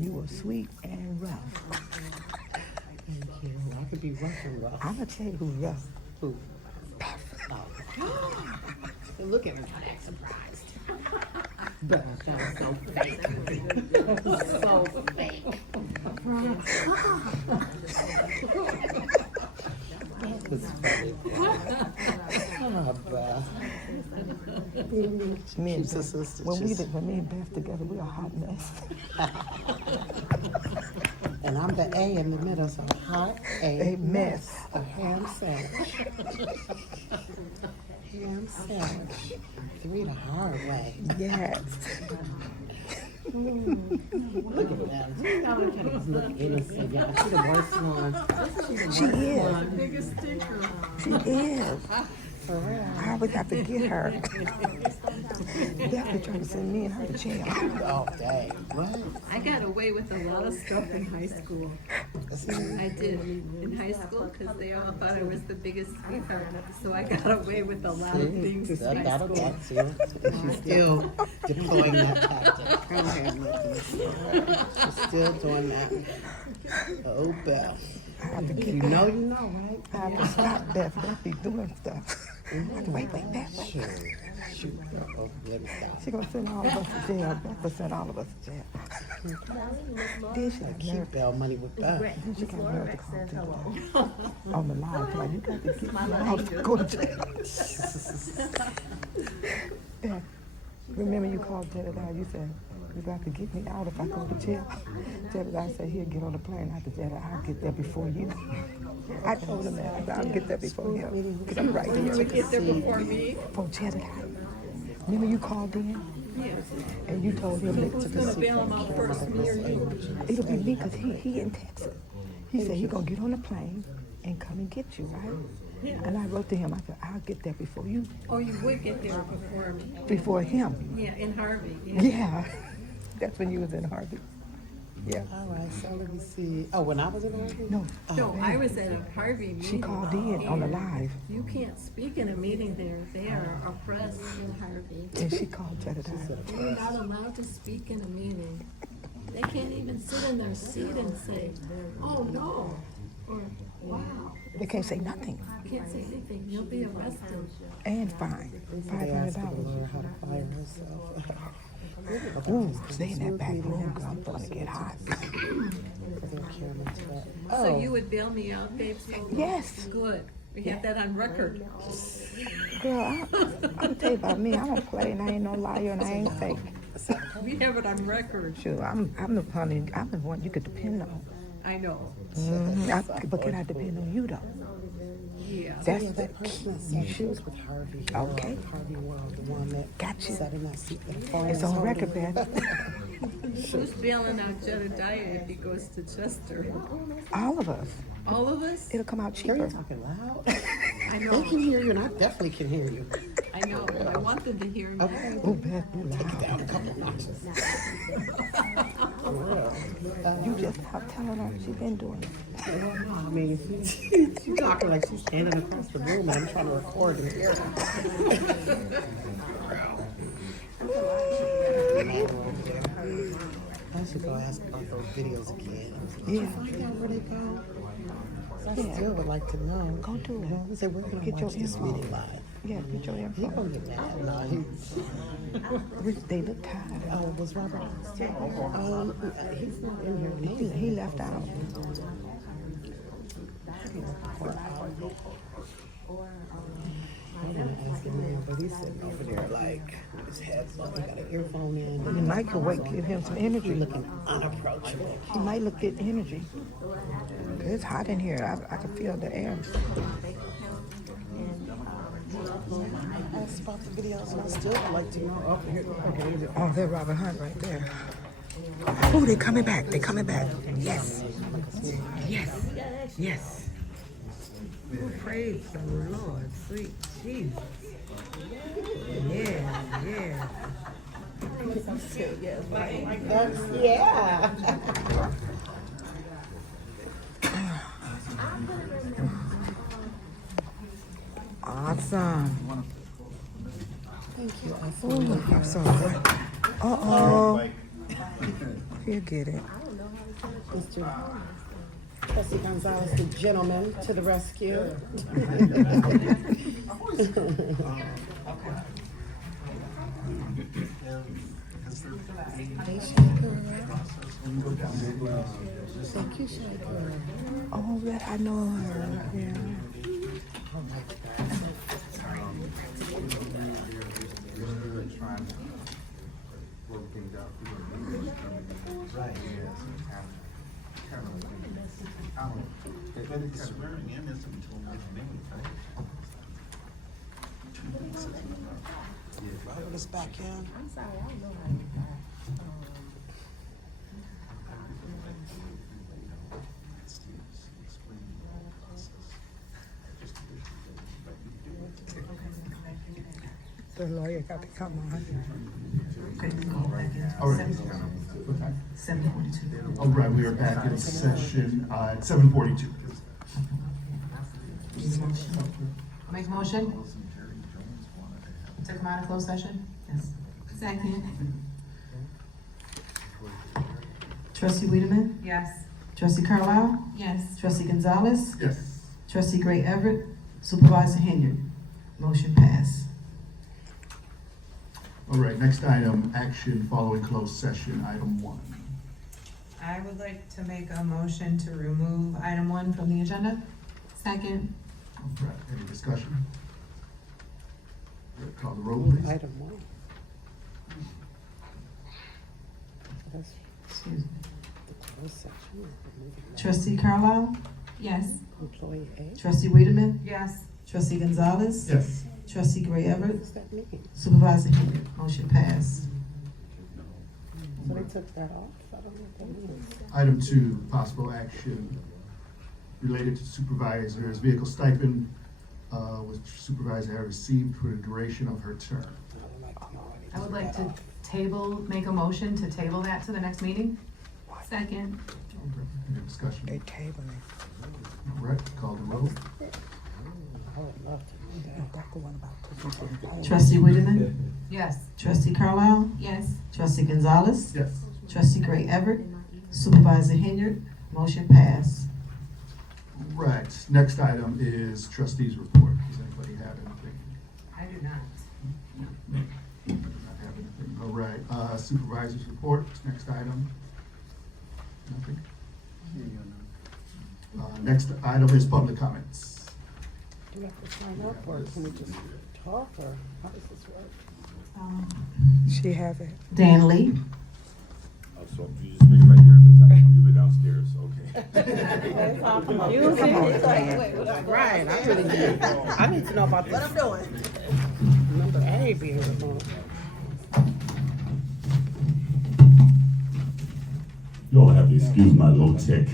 You were sweet and rough. Thank you. I could be rough and rough. I'm gonna tell you who's rough. Who? Oh. Look at her, not that surprised. But that was so fake. So fake. That was funny. Me and She's a sister. when me and Beth together, we a hot mess. And I'm the A in the middle, so hot A mess. A ham sandwich. Ham sandwich. Three the hard way. Yes. Look at that. Y'all look at us look innocent, y'all. She the worst one. She is. I always have to get her. Definitely trying to send me and her to jail. Oh, dang. What? I got away with a lot of stuff in high school. I did in high school because they all thought I was the biggest sweetheart. So I got away with a lot of things in high That'll school. get you. She's still deploying that tactic. Go ahead, she's still doing that. Oh, Beth. I have to You get know, right? I have to stop Beth. Beth be doing stuff. Wait, Beth. Shoot. Oh, let me stop. She gonna send all of us to jail. Beth will send all of us to jail. Then she got Keep nerve. Bell money with Beth. Then she got nerve to call Teddy on the line. Like, you got to get me out to go to jail. Beth, remember you called Teddy out. You said, you got to get me out if I go to jail. Teddy I said, he'll get on the plane out to jail. I'll get there before you. I told him that. I said, I'll get there before him. Because I'm right here. You would get there before me? For Teddy. Remember you called in? Yes. And you told him that Who's gonna bail him out first, me or you? it'll be me because he in Texas. He said he gonna get on the plane and come and get you, right? Yeah. And I wrote to him, I said, I'll get there before you, Oh, you would get there before me. before him. Yeah, in Harvey. Yeah. Yeah. That's when you was in Harvey. Yeah. All right, so let me see. Oh, when I was in Harvey? No. No, I was at a Harvey meeting. She called in on the and live. You can't speak in a meeting there. They are oppressed in Harvey. And she called Jedediah. They're not allowed to speak in a meeting. They can't even sit in their seat and say, oh, no, or wow. They can't say nothing. Can't say anything. You'll be arrested. And fine. They asked her to $500. learn how to fire herself. Ooh, stay in that back room because I'm gonna get hot. So you would bail me out, babe? Yes. Good. We have that on record. Girl, I'm tell you about me. I don't play and I ain't no liar and I ain't fake. We have it on record. Sure, I'm the honey. I'm the one you could depend on. I know. But can I depend on you though? Yeah. That's Yeah, that person that said she was with Harvey. Okay. Harvey World, the one that Got you. sat in that seat with the phone. It's on record, Beth. Who's bailing out Jedediah if he goes to Chester? All of us. All of us? It'll come out Girl, cheaper. you're talking loud. I They know. can hear you, and I definitely can hear you. I know. I want them to hear me. Okay. Oh, Beth, you Take it loud. down a couple notches. For real. You just stop telling her she been doing it. I mean, she's talking like she's standing across the room, and I'm trying to record and hear her. I should go ask about those videos again. Yeah. Find out where they go. So I Yeah. still would like to know. Go do it. He said, we're going to Get your watch this info. meeting live. Yeah, put your He info. gonna get mad. No, They look tired. oh, was Robert still here? He's not in here. He left out. I didn't ask him now, but he's sitting over there like his head's up. He got an earphone in. You might could wait, give him some energy. Looking unapproachable. He might look get energy. It's hot in here. I can feel the air. I asked about the videos and I still would like to know. Oh, here, okay. Oh, they're Robert Hunt right there. Oh, they coming back. They coming back. Yes. Yes. Yes. Oh, praise the Lord. Sweet Jesus. Yeah, yeah. That's, yeah. Awesome. Thank you. Oh, I'm so good. Uh-oh. He'll get it. Mr. Trustee Gonzalez, the gentleman to the rescue. Thank you, Shy Girl. Oh, that I know her. Yeah. Oh my God. Swearing in is until next May, right? 2 weeks. Robert is back in. I'm sorry, I don't know how you got. The lawyer got to come on. All right. 7:42. All right, we are back in session at 7:42. Make a motion to come out of closed session? Yes. Second. Trustee Wiedemann? Yes. Trustee Carlisle? Yes. Trustee Gonzalez? Yes. Trustee Gray Everett? Supervisor Henyard? Motion passed. All right, next item, action following closed session, item 1. I would like to make a motion to remove item 1 from the agenda. Second. All right, any discussion? Call the roll, please. Item 1. That's Excuse me. the closed section. Trustee Carlisle? Yes. Employee A. Trustee Wiedemann? Yes. Trustee Gonzalez? Yes. Trustee Gray What Everett? does that mean? Supervisor Henyard? Motion passed. So they took that off? I don't know what that means. Item 2, possible action related to supervisor's vehicle stipend, which supervisor has received for the duration of her term. I would like to make a motion to table that to the next meeting. Second. Any discussion? They tabling. All right, call the roll. I would love to do that. That's the one about to. Trustee Wiedemann? Yes. Trustee Carlisle? Yes. Trustee Gonzalez? Yes. Trustee Gray Everett? Supervisor Henyard? Motion passed. Right, next item is trustees report. Does anybody have anything? I do not. Not have anything. All right, supervisors report, next item. Nothing. Next item is public comments. Do you have to sign up or can we just talk or how does this work? She have it. Dan Lee? So you just bring it right here, because I'm usually downstairs, okay? Right, I really need, I need to know about this. What I'm doing. Number A being removed. You all have to excuse my low-tech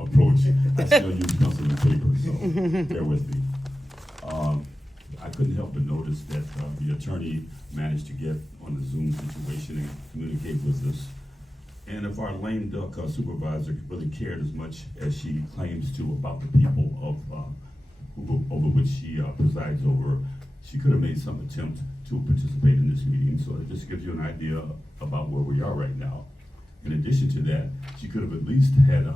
approach. I still use pencil and paper, so bear with me. I couldn't help but notice that the attorney managed to get on the Zoom situation and communicate with us. And if our lame duck supervisor really cared as much as she claims to about the people of over which she presides over, she could have made some attempt to participate in this meeting. So it just gives you an idea about where we are right now. In addition to that, she could have at least had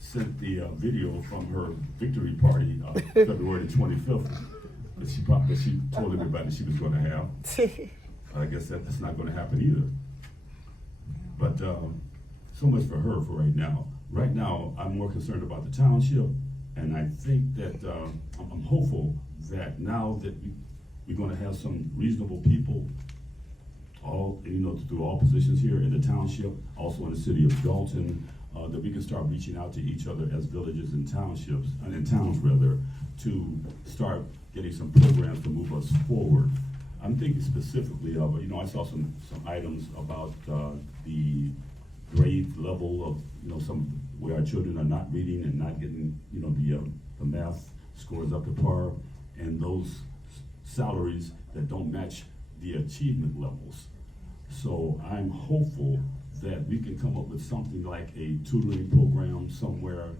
sent the video from her victory party February the 25th that she told everybody she was gonna have. I guess that's not gonna happen either. But, so much for her for right now. Right now, I'm more concerned about the township, and I think that, I'm hopeful that now that we're gonna have some reasonable people, all, through all positions here in the township, also in the city of Dalton, that we can start reaching out to each other as villages and townships, and towns rather, to start getting some programs to move us forward. I'm thinking specifically of, I saw some items about the grade level of, some where our children are not reading and not getting, the math scores up to par, and those salaries that don't match the achievement levels. So I'm hopeful that we can come up with something like a tutoring program somewhere,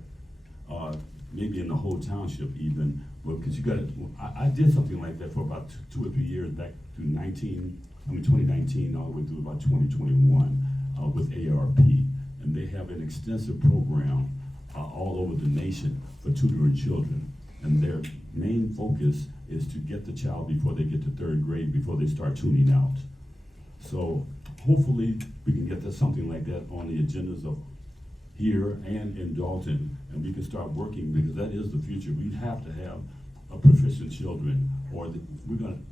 maybe in the whole township even, because I did something like that for about 2 or 3 years back through 2019 all the way through about 2021 with ARP, and they have an extensive program all over the nation for tutoring children, and their main focus is to get the child before they get to 3rd grade, before they start tuning out. So hopefully we can get something like that on the agendas of here and in Dalton, and we can start working, because that is the future. We have to have proficient children, or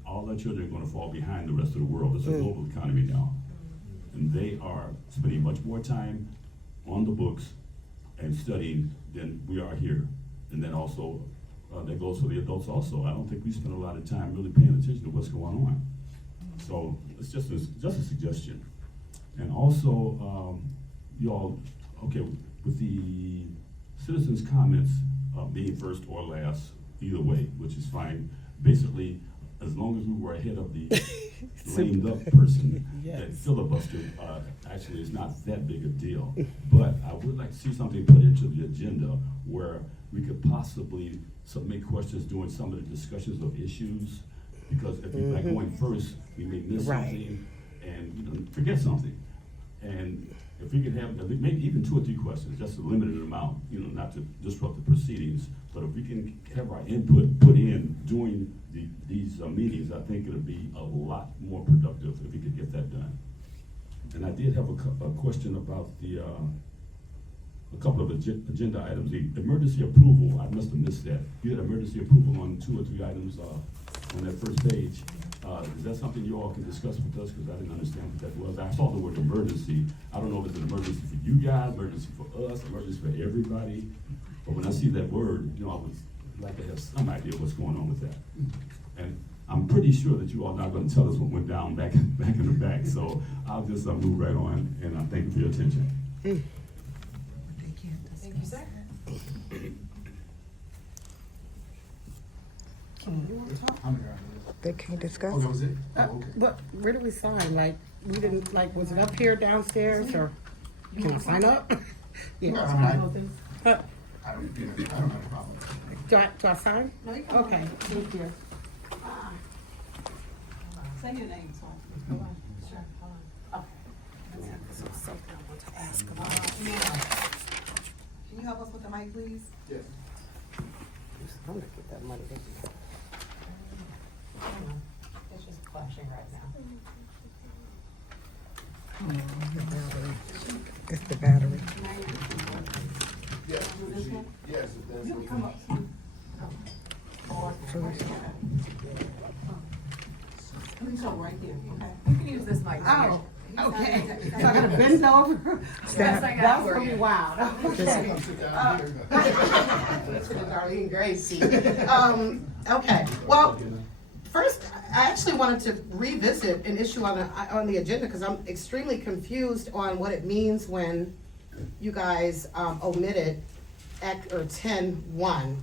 all our children are gonna fall behind the rest of the world. It's a global economy now. And they are spending much more time on the books and studying than we are here. And then also, that goes for the adults also. I don't think we spend a lot of time really paying attention to what's going on. So it's just a suggestion. And also, y'all, okay, with the citizens' comments being first or last, either way, which is fine. Basically, as long as we were ahead of the lamed up person, that filibuster actually is not that big a deal. But I would like to see something put into the agenda where we could possibly submit questions during some of the discussions of issues, because if you're going first, you may miss something and forget something. And if we could have maybe even 2 or 3 questions, just a limited amount, not to disrupt the proceedings, but if we can have our input put in during these meetings, I think it'll be a lot more productive if we could get that done. And I did have a question about a couple of agenda items. The emergency approval, I must have missed that. You had emergency approval on 2 or 3 items on that first page. Is that something you all can discuss with us? Because I didn't understand what that was. I saw the word emergency. I don't know if it's an emergency for you guys, emergency for us, emergency for everybody. But when I see that word, I would like to have some idea what's going on with that. And I'm pretty sure that you all are not going to tell us what went down back in the back. So I'll just move right on, and I thank you for your attention. Thank you, sir. They can't discuss. Oh, that was it? Oh, okay. But where do we sign? Like, we didn't, was it up here downstairs, or can I sign up? I don't have a problem. Do I sign? No, you can. Okay, thank you. Say your name, so. Hold on. Sure, hold on. Can you help us with the mic, please? Yes. I'm gonna get that money. It's just flashing right now. It's the battery. Yes, yes, that's what Come up. You can go right there, okay? You can use this mic. Oh, okay. So I gotta bend over? Yes, I got That's for gonna be you. wild. Okay. That's for Darlene Gracie. Okay, well, first, I actually wanted to revisit an issue on the agenda, because I'm extremely confused on what it means when you guys omitted Act or 10-1,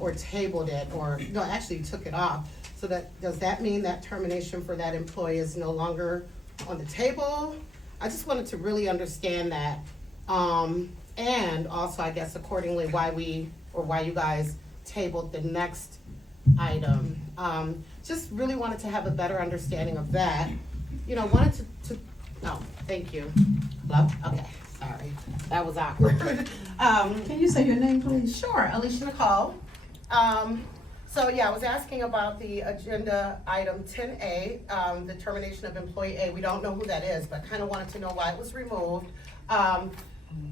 or tabled it, or, no, actually took it off. So does that mean that termination for that employee is no longer on the table? I just wanted to really understand that. And also, I guess accordingly, why you guys tabled the next item. Just really wanted to have a better understanding of that. Wanted to no, thank you. Hello? Okay, sorry. That was awkward. Can you say your name, please? Sure, Alicia Nicole. So yeah, I was asking about the agenda item 10A, the termination of employee A. We don't know who that is, but kind of wanted to know why it was removed.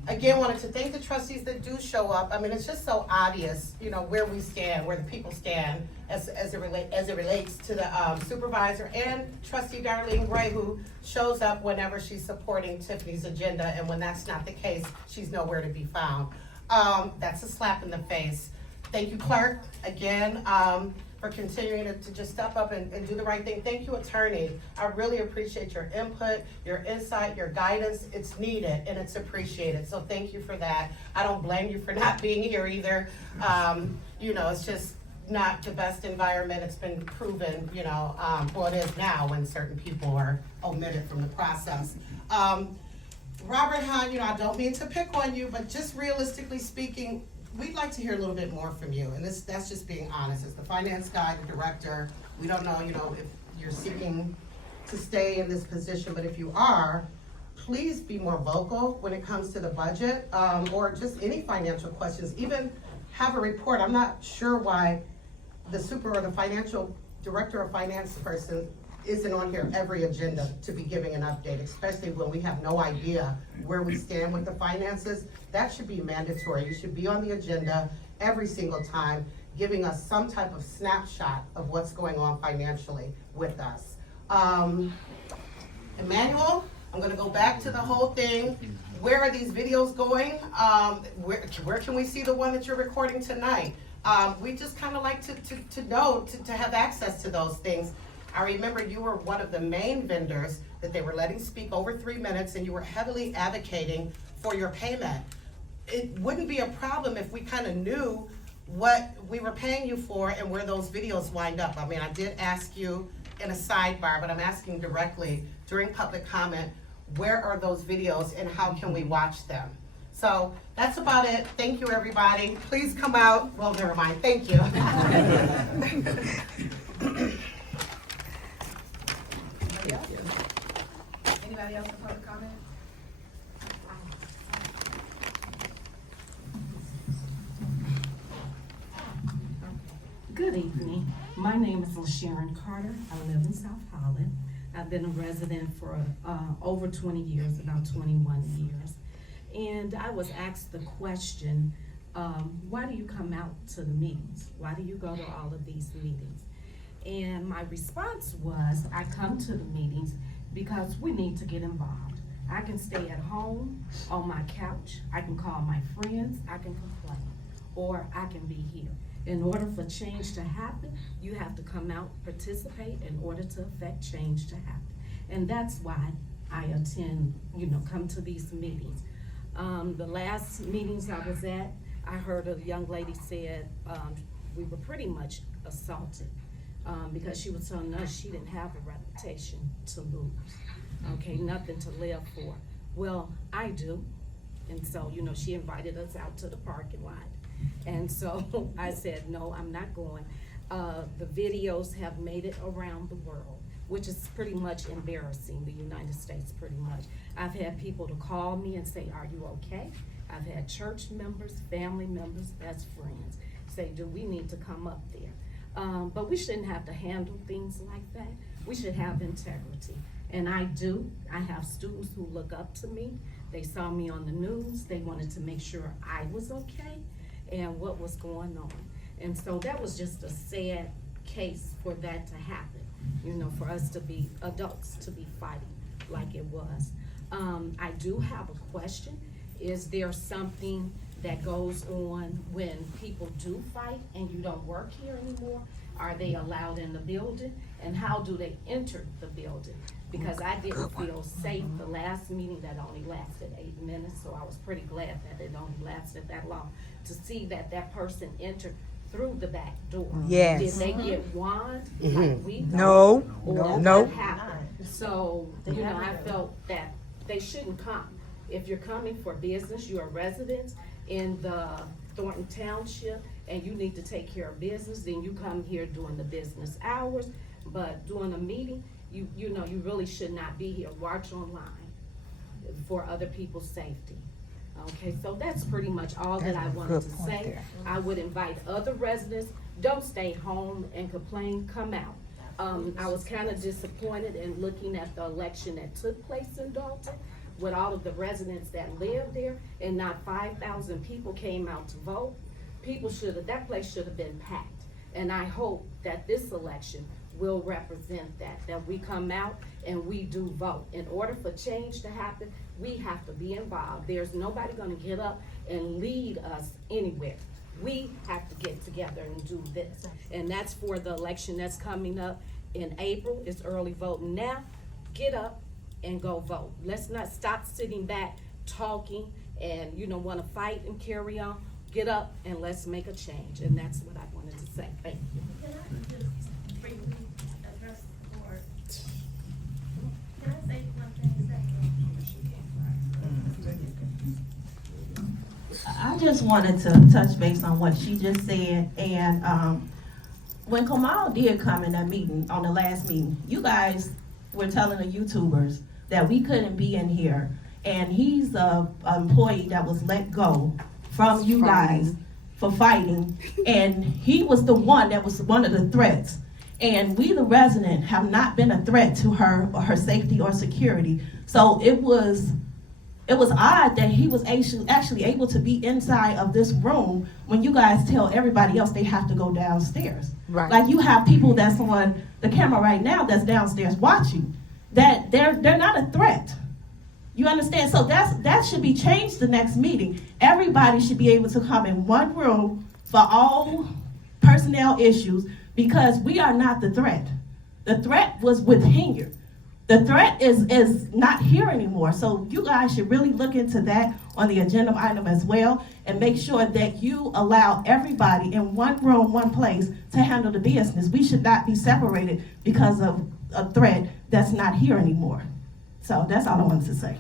Again, wanted to thank the trustees that do show up. I mean, it's just so obvious, you know, where we stand, where the people stand as it relates to the supervisor and trustee Darlene Gray, who shows up whenever she's supporting Tiffany's agenda, and when that's not the case, she's nowhere to be found. That's a slap in the face. Thank you, clerk, again, for continuing to just step up and do the right thing. Thank you, attorney. I really appreciate your input, your insight, your guidance. It's needed and it's appreciated. So thank you for that. I don't blame you for not being here either. You know, it's just not the best environment. It's been proven, you know, well, it is now when certain people are omitted from the process. Robert Hahn, you know, I don't mean to pick on you, but just realistically speaking, we'd like to hear a little bit more from you, and that's just being honest. As the finance guy, the director, we don't know, you know, if you're seeking to stay in this position, but if you are, please be more vocal when it comes to the budget, or just any financial questions. Even have a report. I'm not sure why the super or the financial director or finance person isn't on here every agenda to be giving an update, especially when we have no idea where we stand with the finances. That should be mandatory. You should be on the agenda every single time, giving us some type of snapshot of what's going on financially with us. Emmanuel, I'm gonna go back to the whole thing. Where are these videos going? Where can we see the one that you're recording tonight? We just kind of like to know, to have access to those things. I remember you were one of the main vendors that they were letting speak over 3 minutes, and you were heavily advocating for your payment. It wouldn't be a problem if we kind of knew what we were paying you for and where those videos wind up. I mean, I did ask you in a sidebar, but I'm asking directly during public comment, where are those videos and how can we watch them? So that's about it. Thank you, everybody. Please come out. Well, never mind. Thank you. Anybody else for public comment? Good evening. My name is LaSharon Carter. I live in South Holland. I've been a resident for over 20 years, about 21 years. And I was asked the question, why do you come out to the meetings? Why do you go to all of these meetings? And my response was, I come to the meetings because we need to get involved. I can stay at home on my couch, I can call my friends, I can complain, or I can be here. In order for change to happen, you have to come out, participate in order to affect change to happen. And that's why I attend, come to these meetings. The last meetings I was at, I heard a young lady said we were pretty much assaulted because she was telling us she didn't have a reputation to lose. Okay, nothing to live for. Well, I do. And so, she invited us out to the parking lot. And so I said, no, I'm not going. The videos have made it around the world, which is pretty much embarrassing, the United States pretty much. I've had people to call me and say, are you okay? I've had church members, family members, best friends say, do we need to come up there? But we shouldn't have to handle things like that. We should have integrity. And I do. I have students who look up to me. They saw me on the news. They wanted to make sure I was okay and what was going on. And so that was just a sad case for that to happen, for us to be adults, to be fighting like it was. I do have a question. Is there something that goes on when people do fight and you don't work here anymore? Are they allowed in the building? And how do they enter the building? Because I didn't feel safe the last meeting that only lasted 8 minutes, so I was pretty glad that it only lasted that long. To see that person entered through the back door. Yes. Did they get wand like we thought? No. Or No. what happened? So, I felt that they shouldn't come. If you're coming for business, you're a resident in the Thornton Township, and you need to take care of business, then you come here during the business hours. But during a meeting, you really should not be here. Watch online for other people's safety. Okay, so that's pretty much all that I wanted to say. I would invite other residents, don't stay home and complain, come out. I was kind of disappointed in looking at the election that took place in Dalton with all of the residents that live there, and not 5,000 people came out to vote. That place should have been packed. And I hope that this election will represent that we come out and we do vote. In order for change to happen, we have to be involved. There's nobody gonna get up and lead us anywhere. We have to get together and do this. And that's for the election that's coming up in April. It's early voting now. Get up and go vote. Let's not stop sitting back talking and wanna fight and carry on. Get up and let's make a change. And that's what I wanted to say. Thank you. Can I just briefly address the board? Can I say one thing second? I just wanted to touch base on what she just said, and when Kamal did come in that meeting, on the last meeting, you guys were telling the YouTubers that we couldn't be in here, and he's a employee that was let go from you guys for fighting, and he was the one that was one of the threats, and we the resident have not been a threat to her or her safety or security. So it was odd that he was actually able to be inside of this room when you guys tell everybody else they have to go downstairs. Right. Like you have people that's on the camera right now that's downstairs watching, that they're not a threat. You understand? So that should be changed the next meeting. Everybody should be able to come in one room for all personnel issues, because we are not the threat. The threat was with Henyard. The threat is not here anymore. So you guys should really look into that on the agenda item as well, and make sure that you allow everybody in one room, one place to handle the business. We should not be separated because of a threat that's not here anymore. So that's all I wanted to say.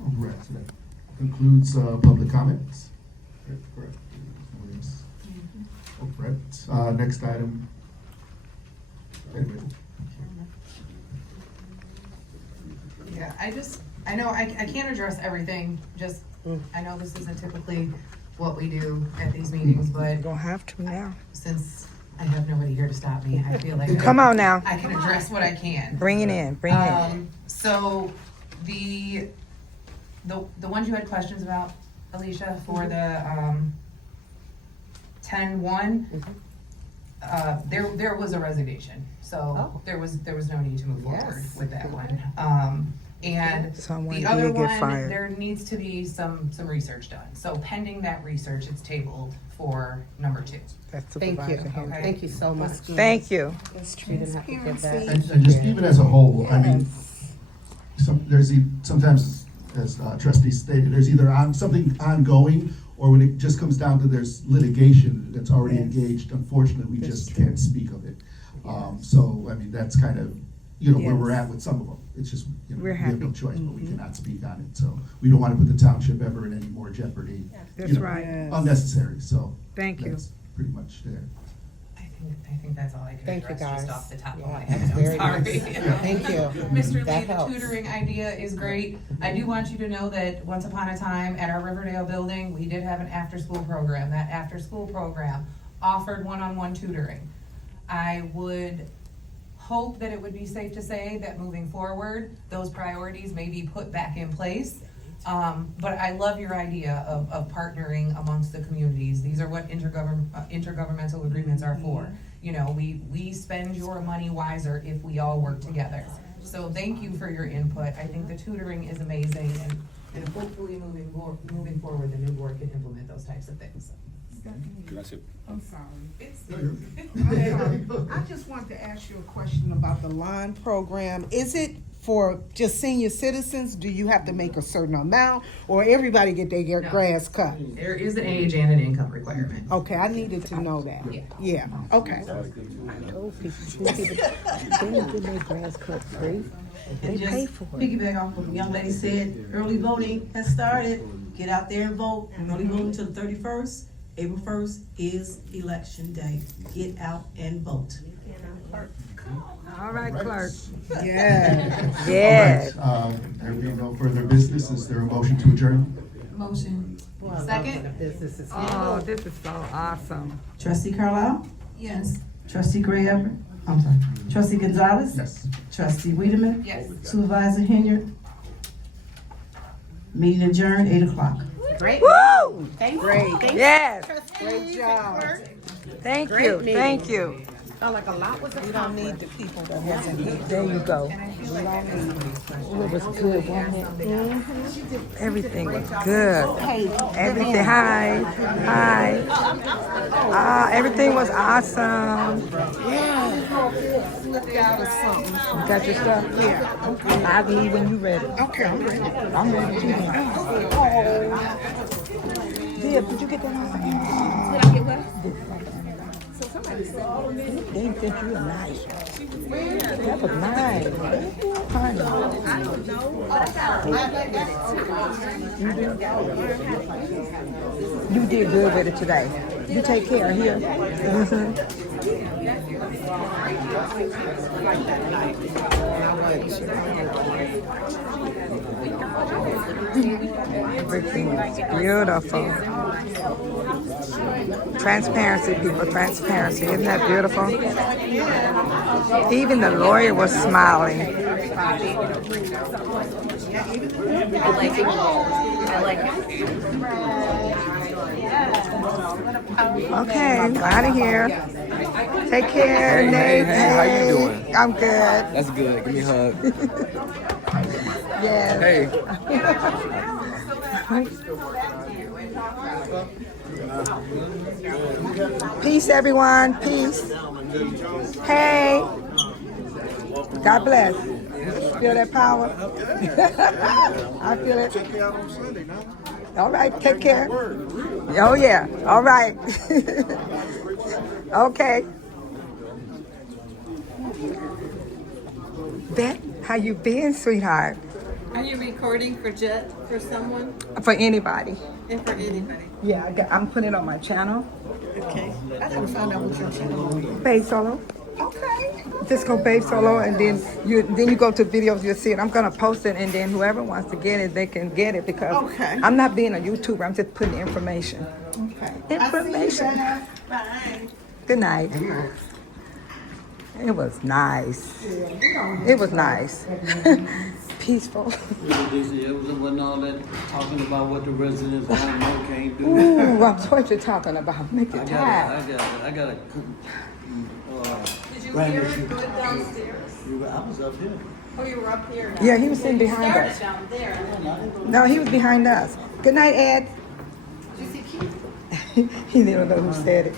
All right, so that concludes public comments. Correct. All right, next item. Anyway. Yeah, I know I can't address everything, I know this isn't typically what we do at these meetings, but Gonna have to now. since I have nobody here to stop me, I feel like Come on now. I can address what I can. Bring it in, bring it in. So the ones you had questions about, Alicia, for the 10-1, there was a resignation, so there was no need to move forward with that one. And Someone the other did get one, fired. there needs to be some research done. So pending that research, it's tabled for number 2. That's Thank you. Supervisor Henry. Thank you so much. Thank you. You didn't have to give that. And just even as a whole, I mean, sometimes, as trustees stated, there's either something ongoing, or when it just comes down to there's litigation that's already engaged, unfortunately, we just can't speak of it. So, I mean, that's kind of, where we're at with some of them. It's just, we have no choice, but we cannot speak on it. So we don't want to put the township ever in any more jeopardy. That's right. Unnecessary, so. Thank you. That's pretty much there. I think that's all I can Thank you, address just guys. off the top of Yeah, my head. that's I'm very sorry. nice. Thank you. Mr. Lee, That the helps. tutoring idea is great. I do want you to know that once upon a time at our Riverdale building, we did have an after-school program. That after-school program offered one-on-one tutoring. I would hope that it would be safe to say that moving forward, those priorities may be put back in place. But I love your idea of partnering amongst the communities. These are what intergovernmental agreements are for. We spend your money wiser if we all work together. So thank you for your input. I think the tutoring is amazing, and hopefully moving forward, the new board can implement those types of things. Can I say? I'm sorry. It's I just wanted to ask you a question about the lawn program. Is it for just senior citizens? Do you have to make a certain amount, or everybody get their No. grass cut? There is an age and an income requirement. Okay, I needed to know that. Yeah, okay. I told people, they didn't get their grass cut free. They And just pay for it. piggyback off what the young lady said, early voting has started. Get out there and vote. Early voting till the 31st. April 1st is election day. Get out and vote. All right, clerk. Yeah. Yes. All right, there being no further business, is there a motion to adjourn? Motion. Second? This is. Oh, this is so awesome. Trustee Carlisle? Yes. Trustee Gray Everett? I'm sorry. Trustee Gonzalez? Yes. Trustee Wiedemann? Yes. Supervisor Henyard? Meeting adjourned, 8 o'clock. Great. Woo! Great. Yes. Great job. Thank Great you. meeting. Thank you. Felt like a lot was accomplished. We don't need the people that wasn't here. There you go. It was good, wasn't it? Everything was good. Everything. Hi. Hi. Everything was awesome. Slipped out of something. You got your stuff? Yeah. Okay. I'll leave when you ready. Okay, I'm ready. I'm ready too. Did you get that on? Did I get what? They think you were nice. That was nice. Honey. You did good with it today. You take care here. Everything is beautiful. Transparency, people, transparency. Isn't that beautiful? Even the lawyer was smiling. Okay, out of here. Take care, Nate. Hey, how you doing? I'm good. That's good. Give me a hug. Yes. Hey. Peace, everyone. Peace. Hey. God bless. Feel that power? I feel it. All right, take care. Oh, yeah. All right. Okay. Beth, how you been, sweetheart? Are you recording for someone? For anybody. And for anybody? Yeah, I'm putting it on my channel. Okay. I gotta find out what your channel is. Babe Solo. Okay. Just go Babe Solo, and then you go to videos, you'll see it. I'm gonna post it, and then whoever wants to get it, they can get it, because Okay. I'm not being a YouTuber. I'm just putting information. Okay. Information. Bye. Good night. It was nice. It was nice. Peaceful. It wasn't all that talking about what the residents don't know, can't do. Ooh, that's what you're talking about. Make it tight. I got a. Did you hear it good downstairs? I was up here. Oh, you were up here? Yeah, he was sitting behind Started us. down there. No, he was behind us. Good night, Ed. Did you see Keith? He didn't know who said it.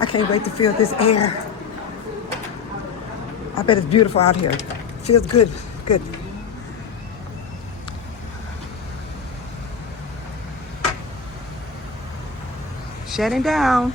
I can't wait to feel this air. I bet it's beautiful out here. Feels good, good. Shutting down.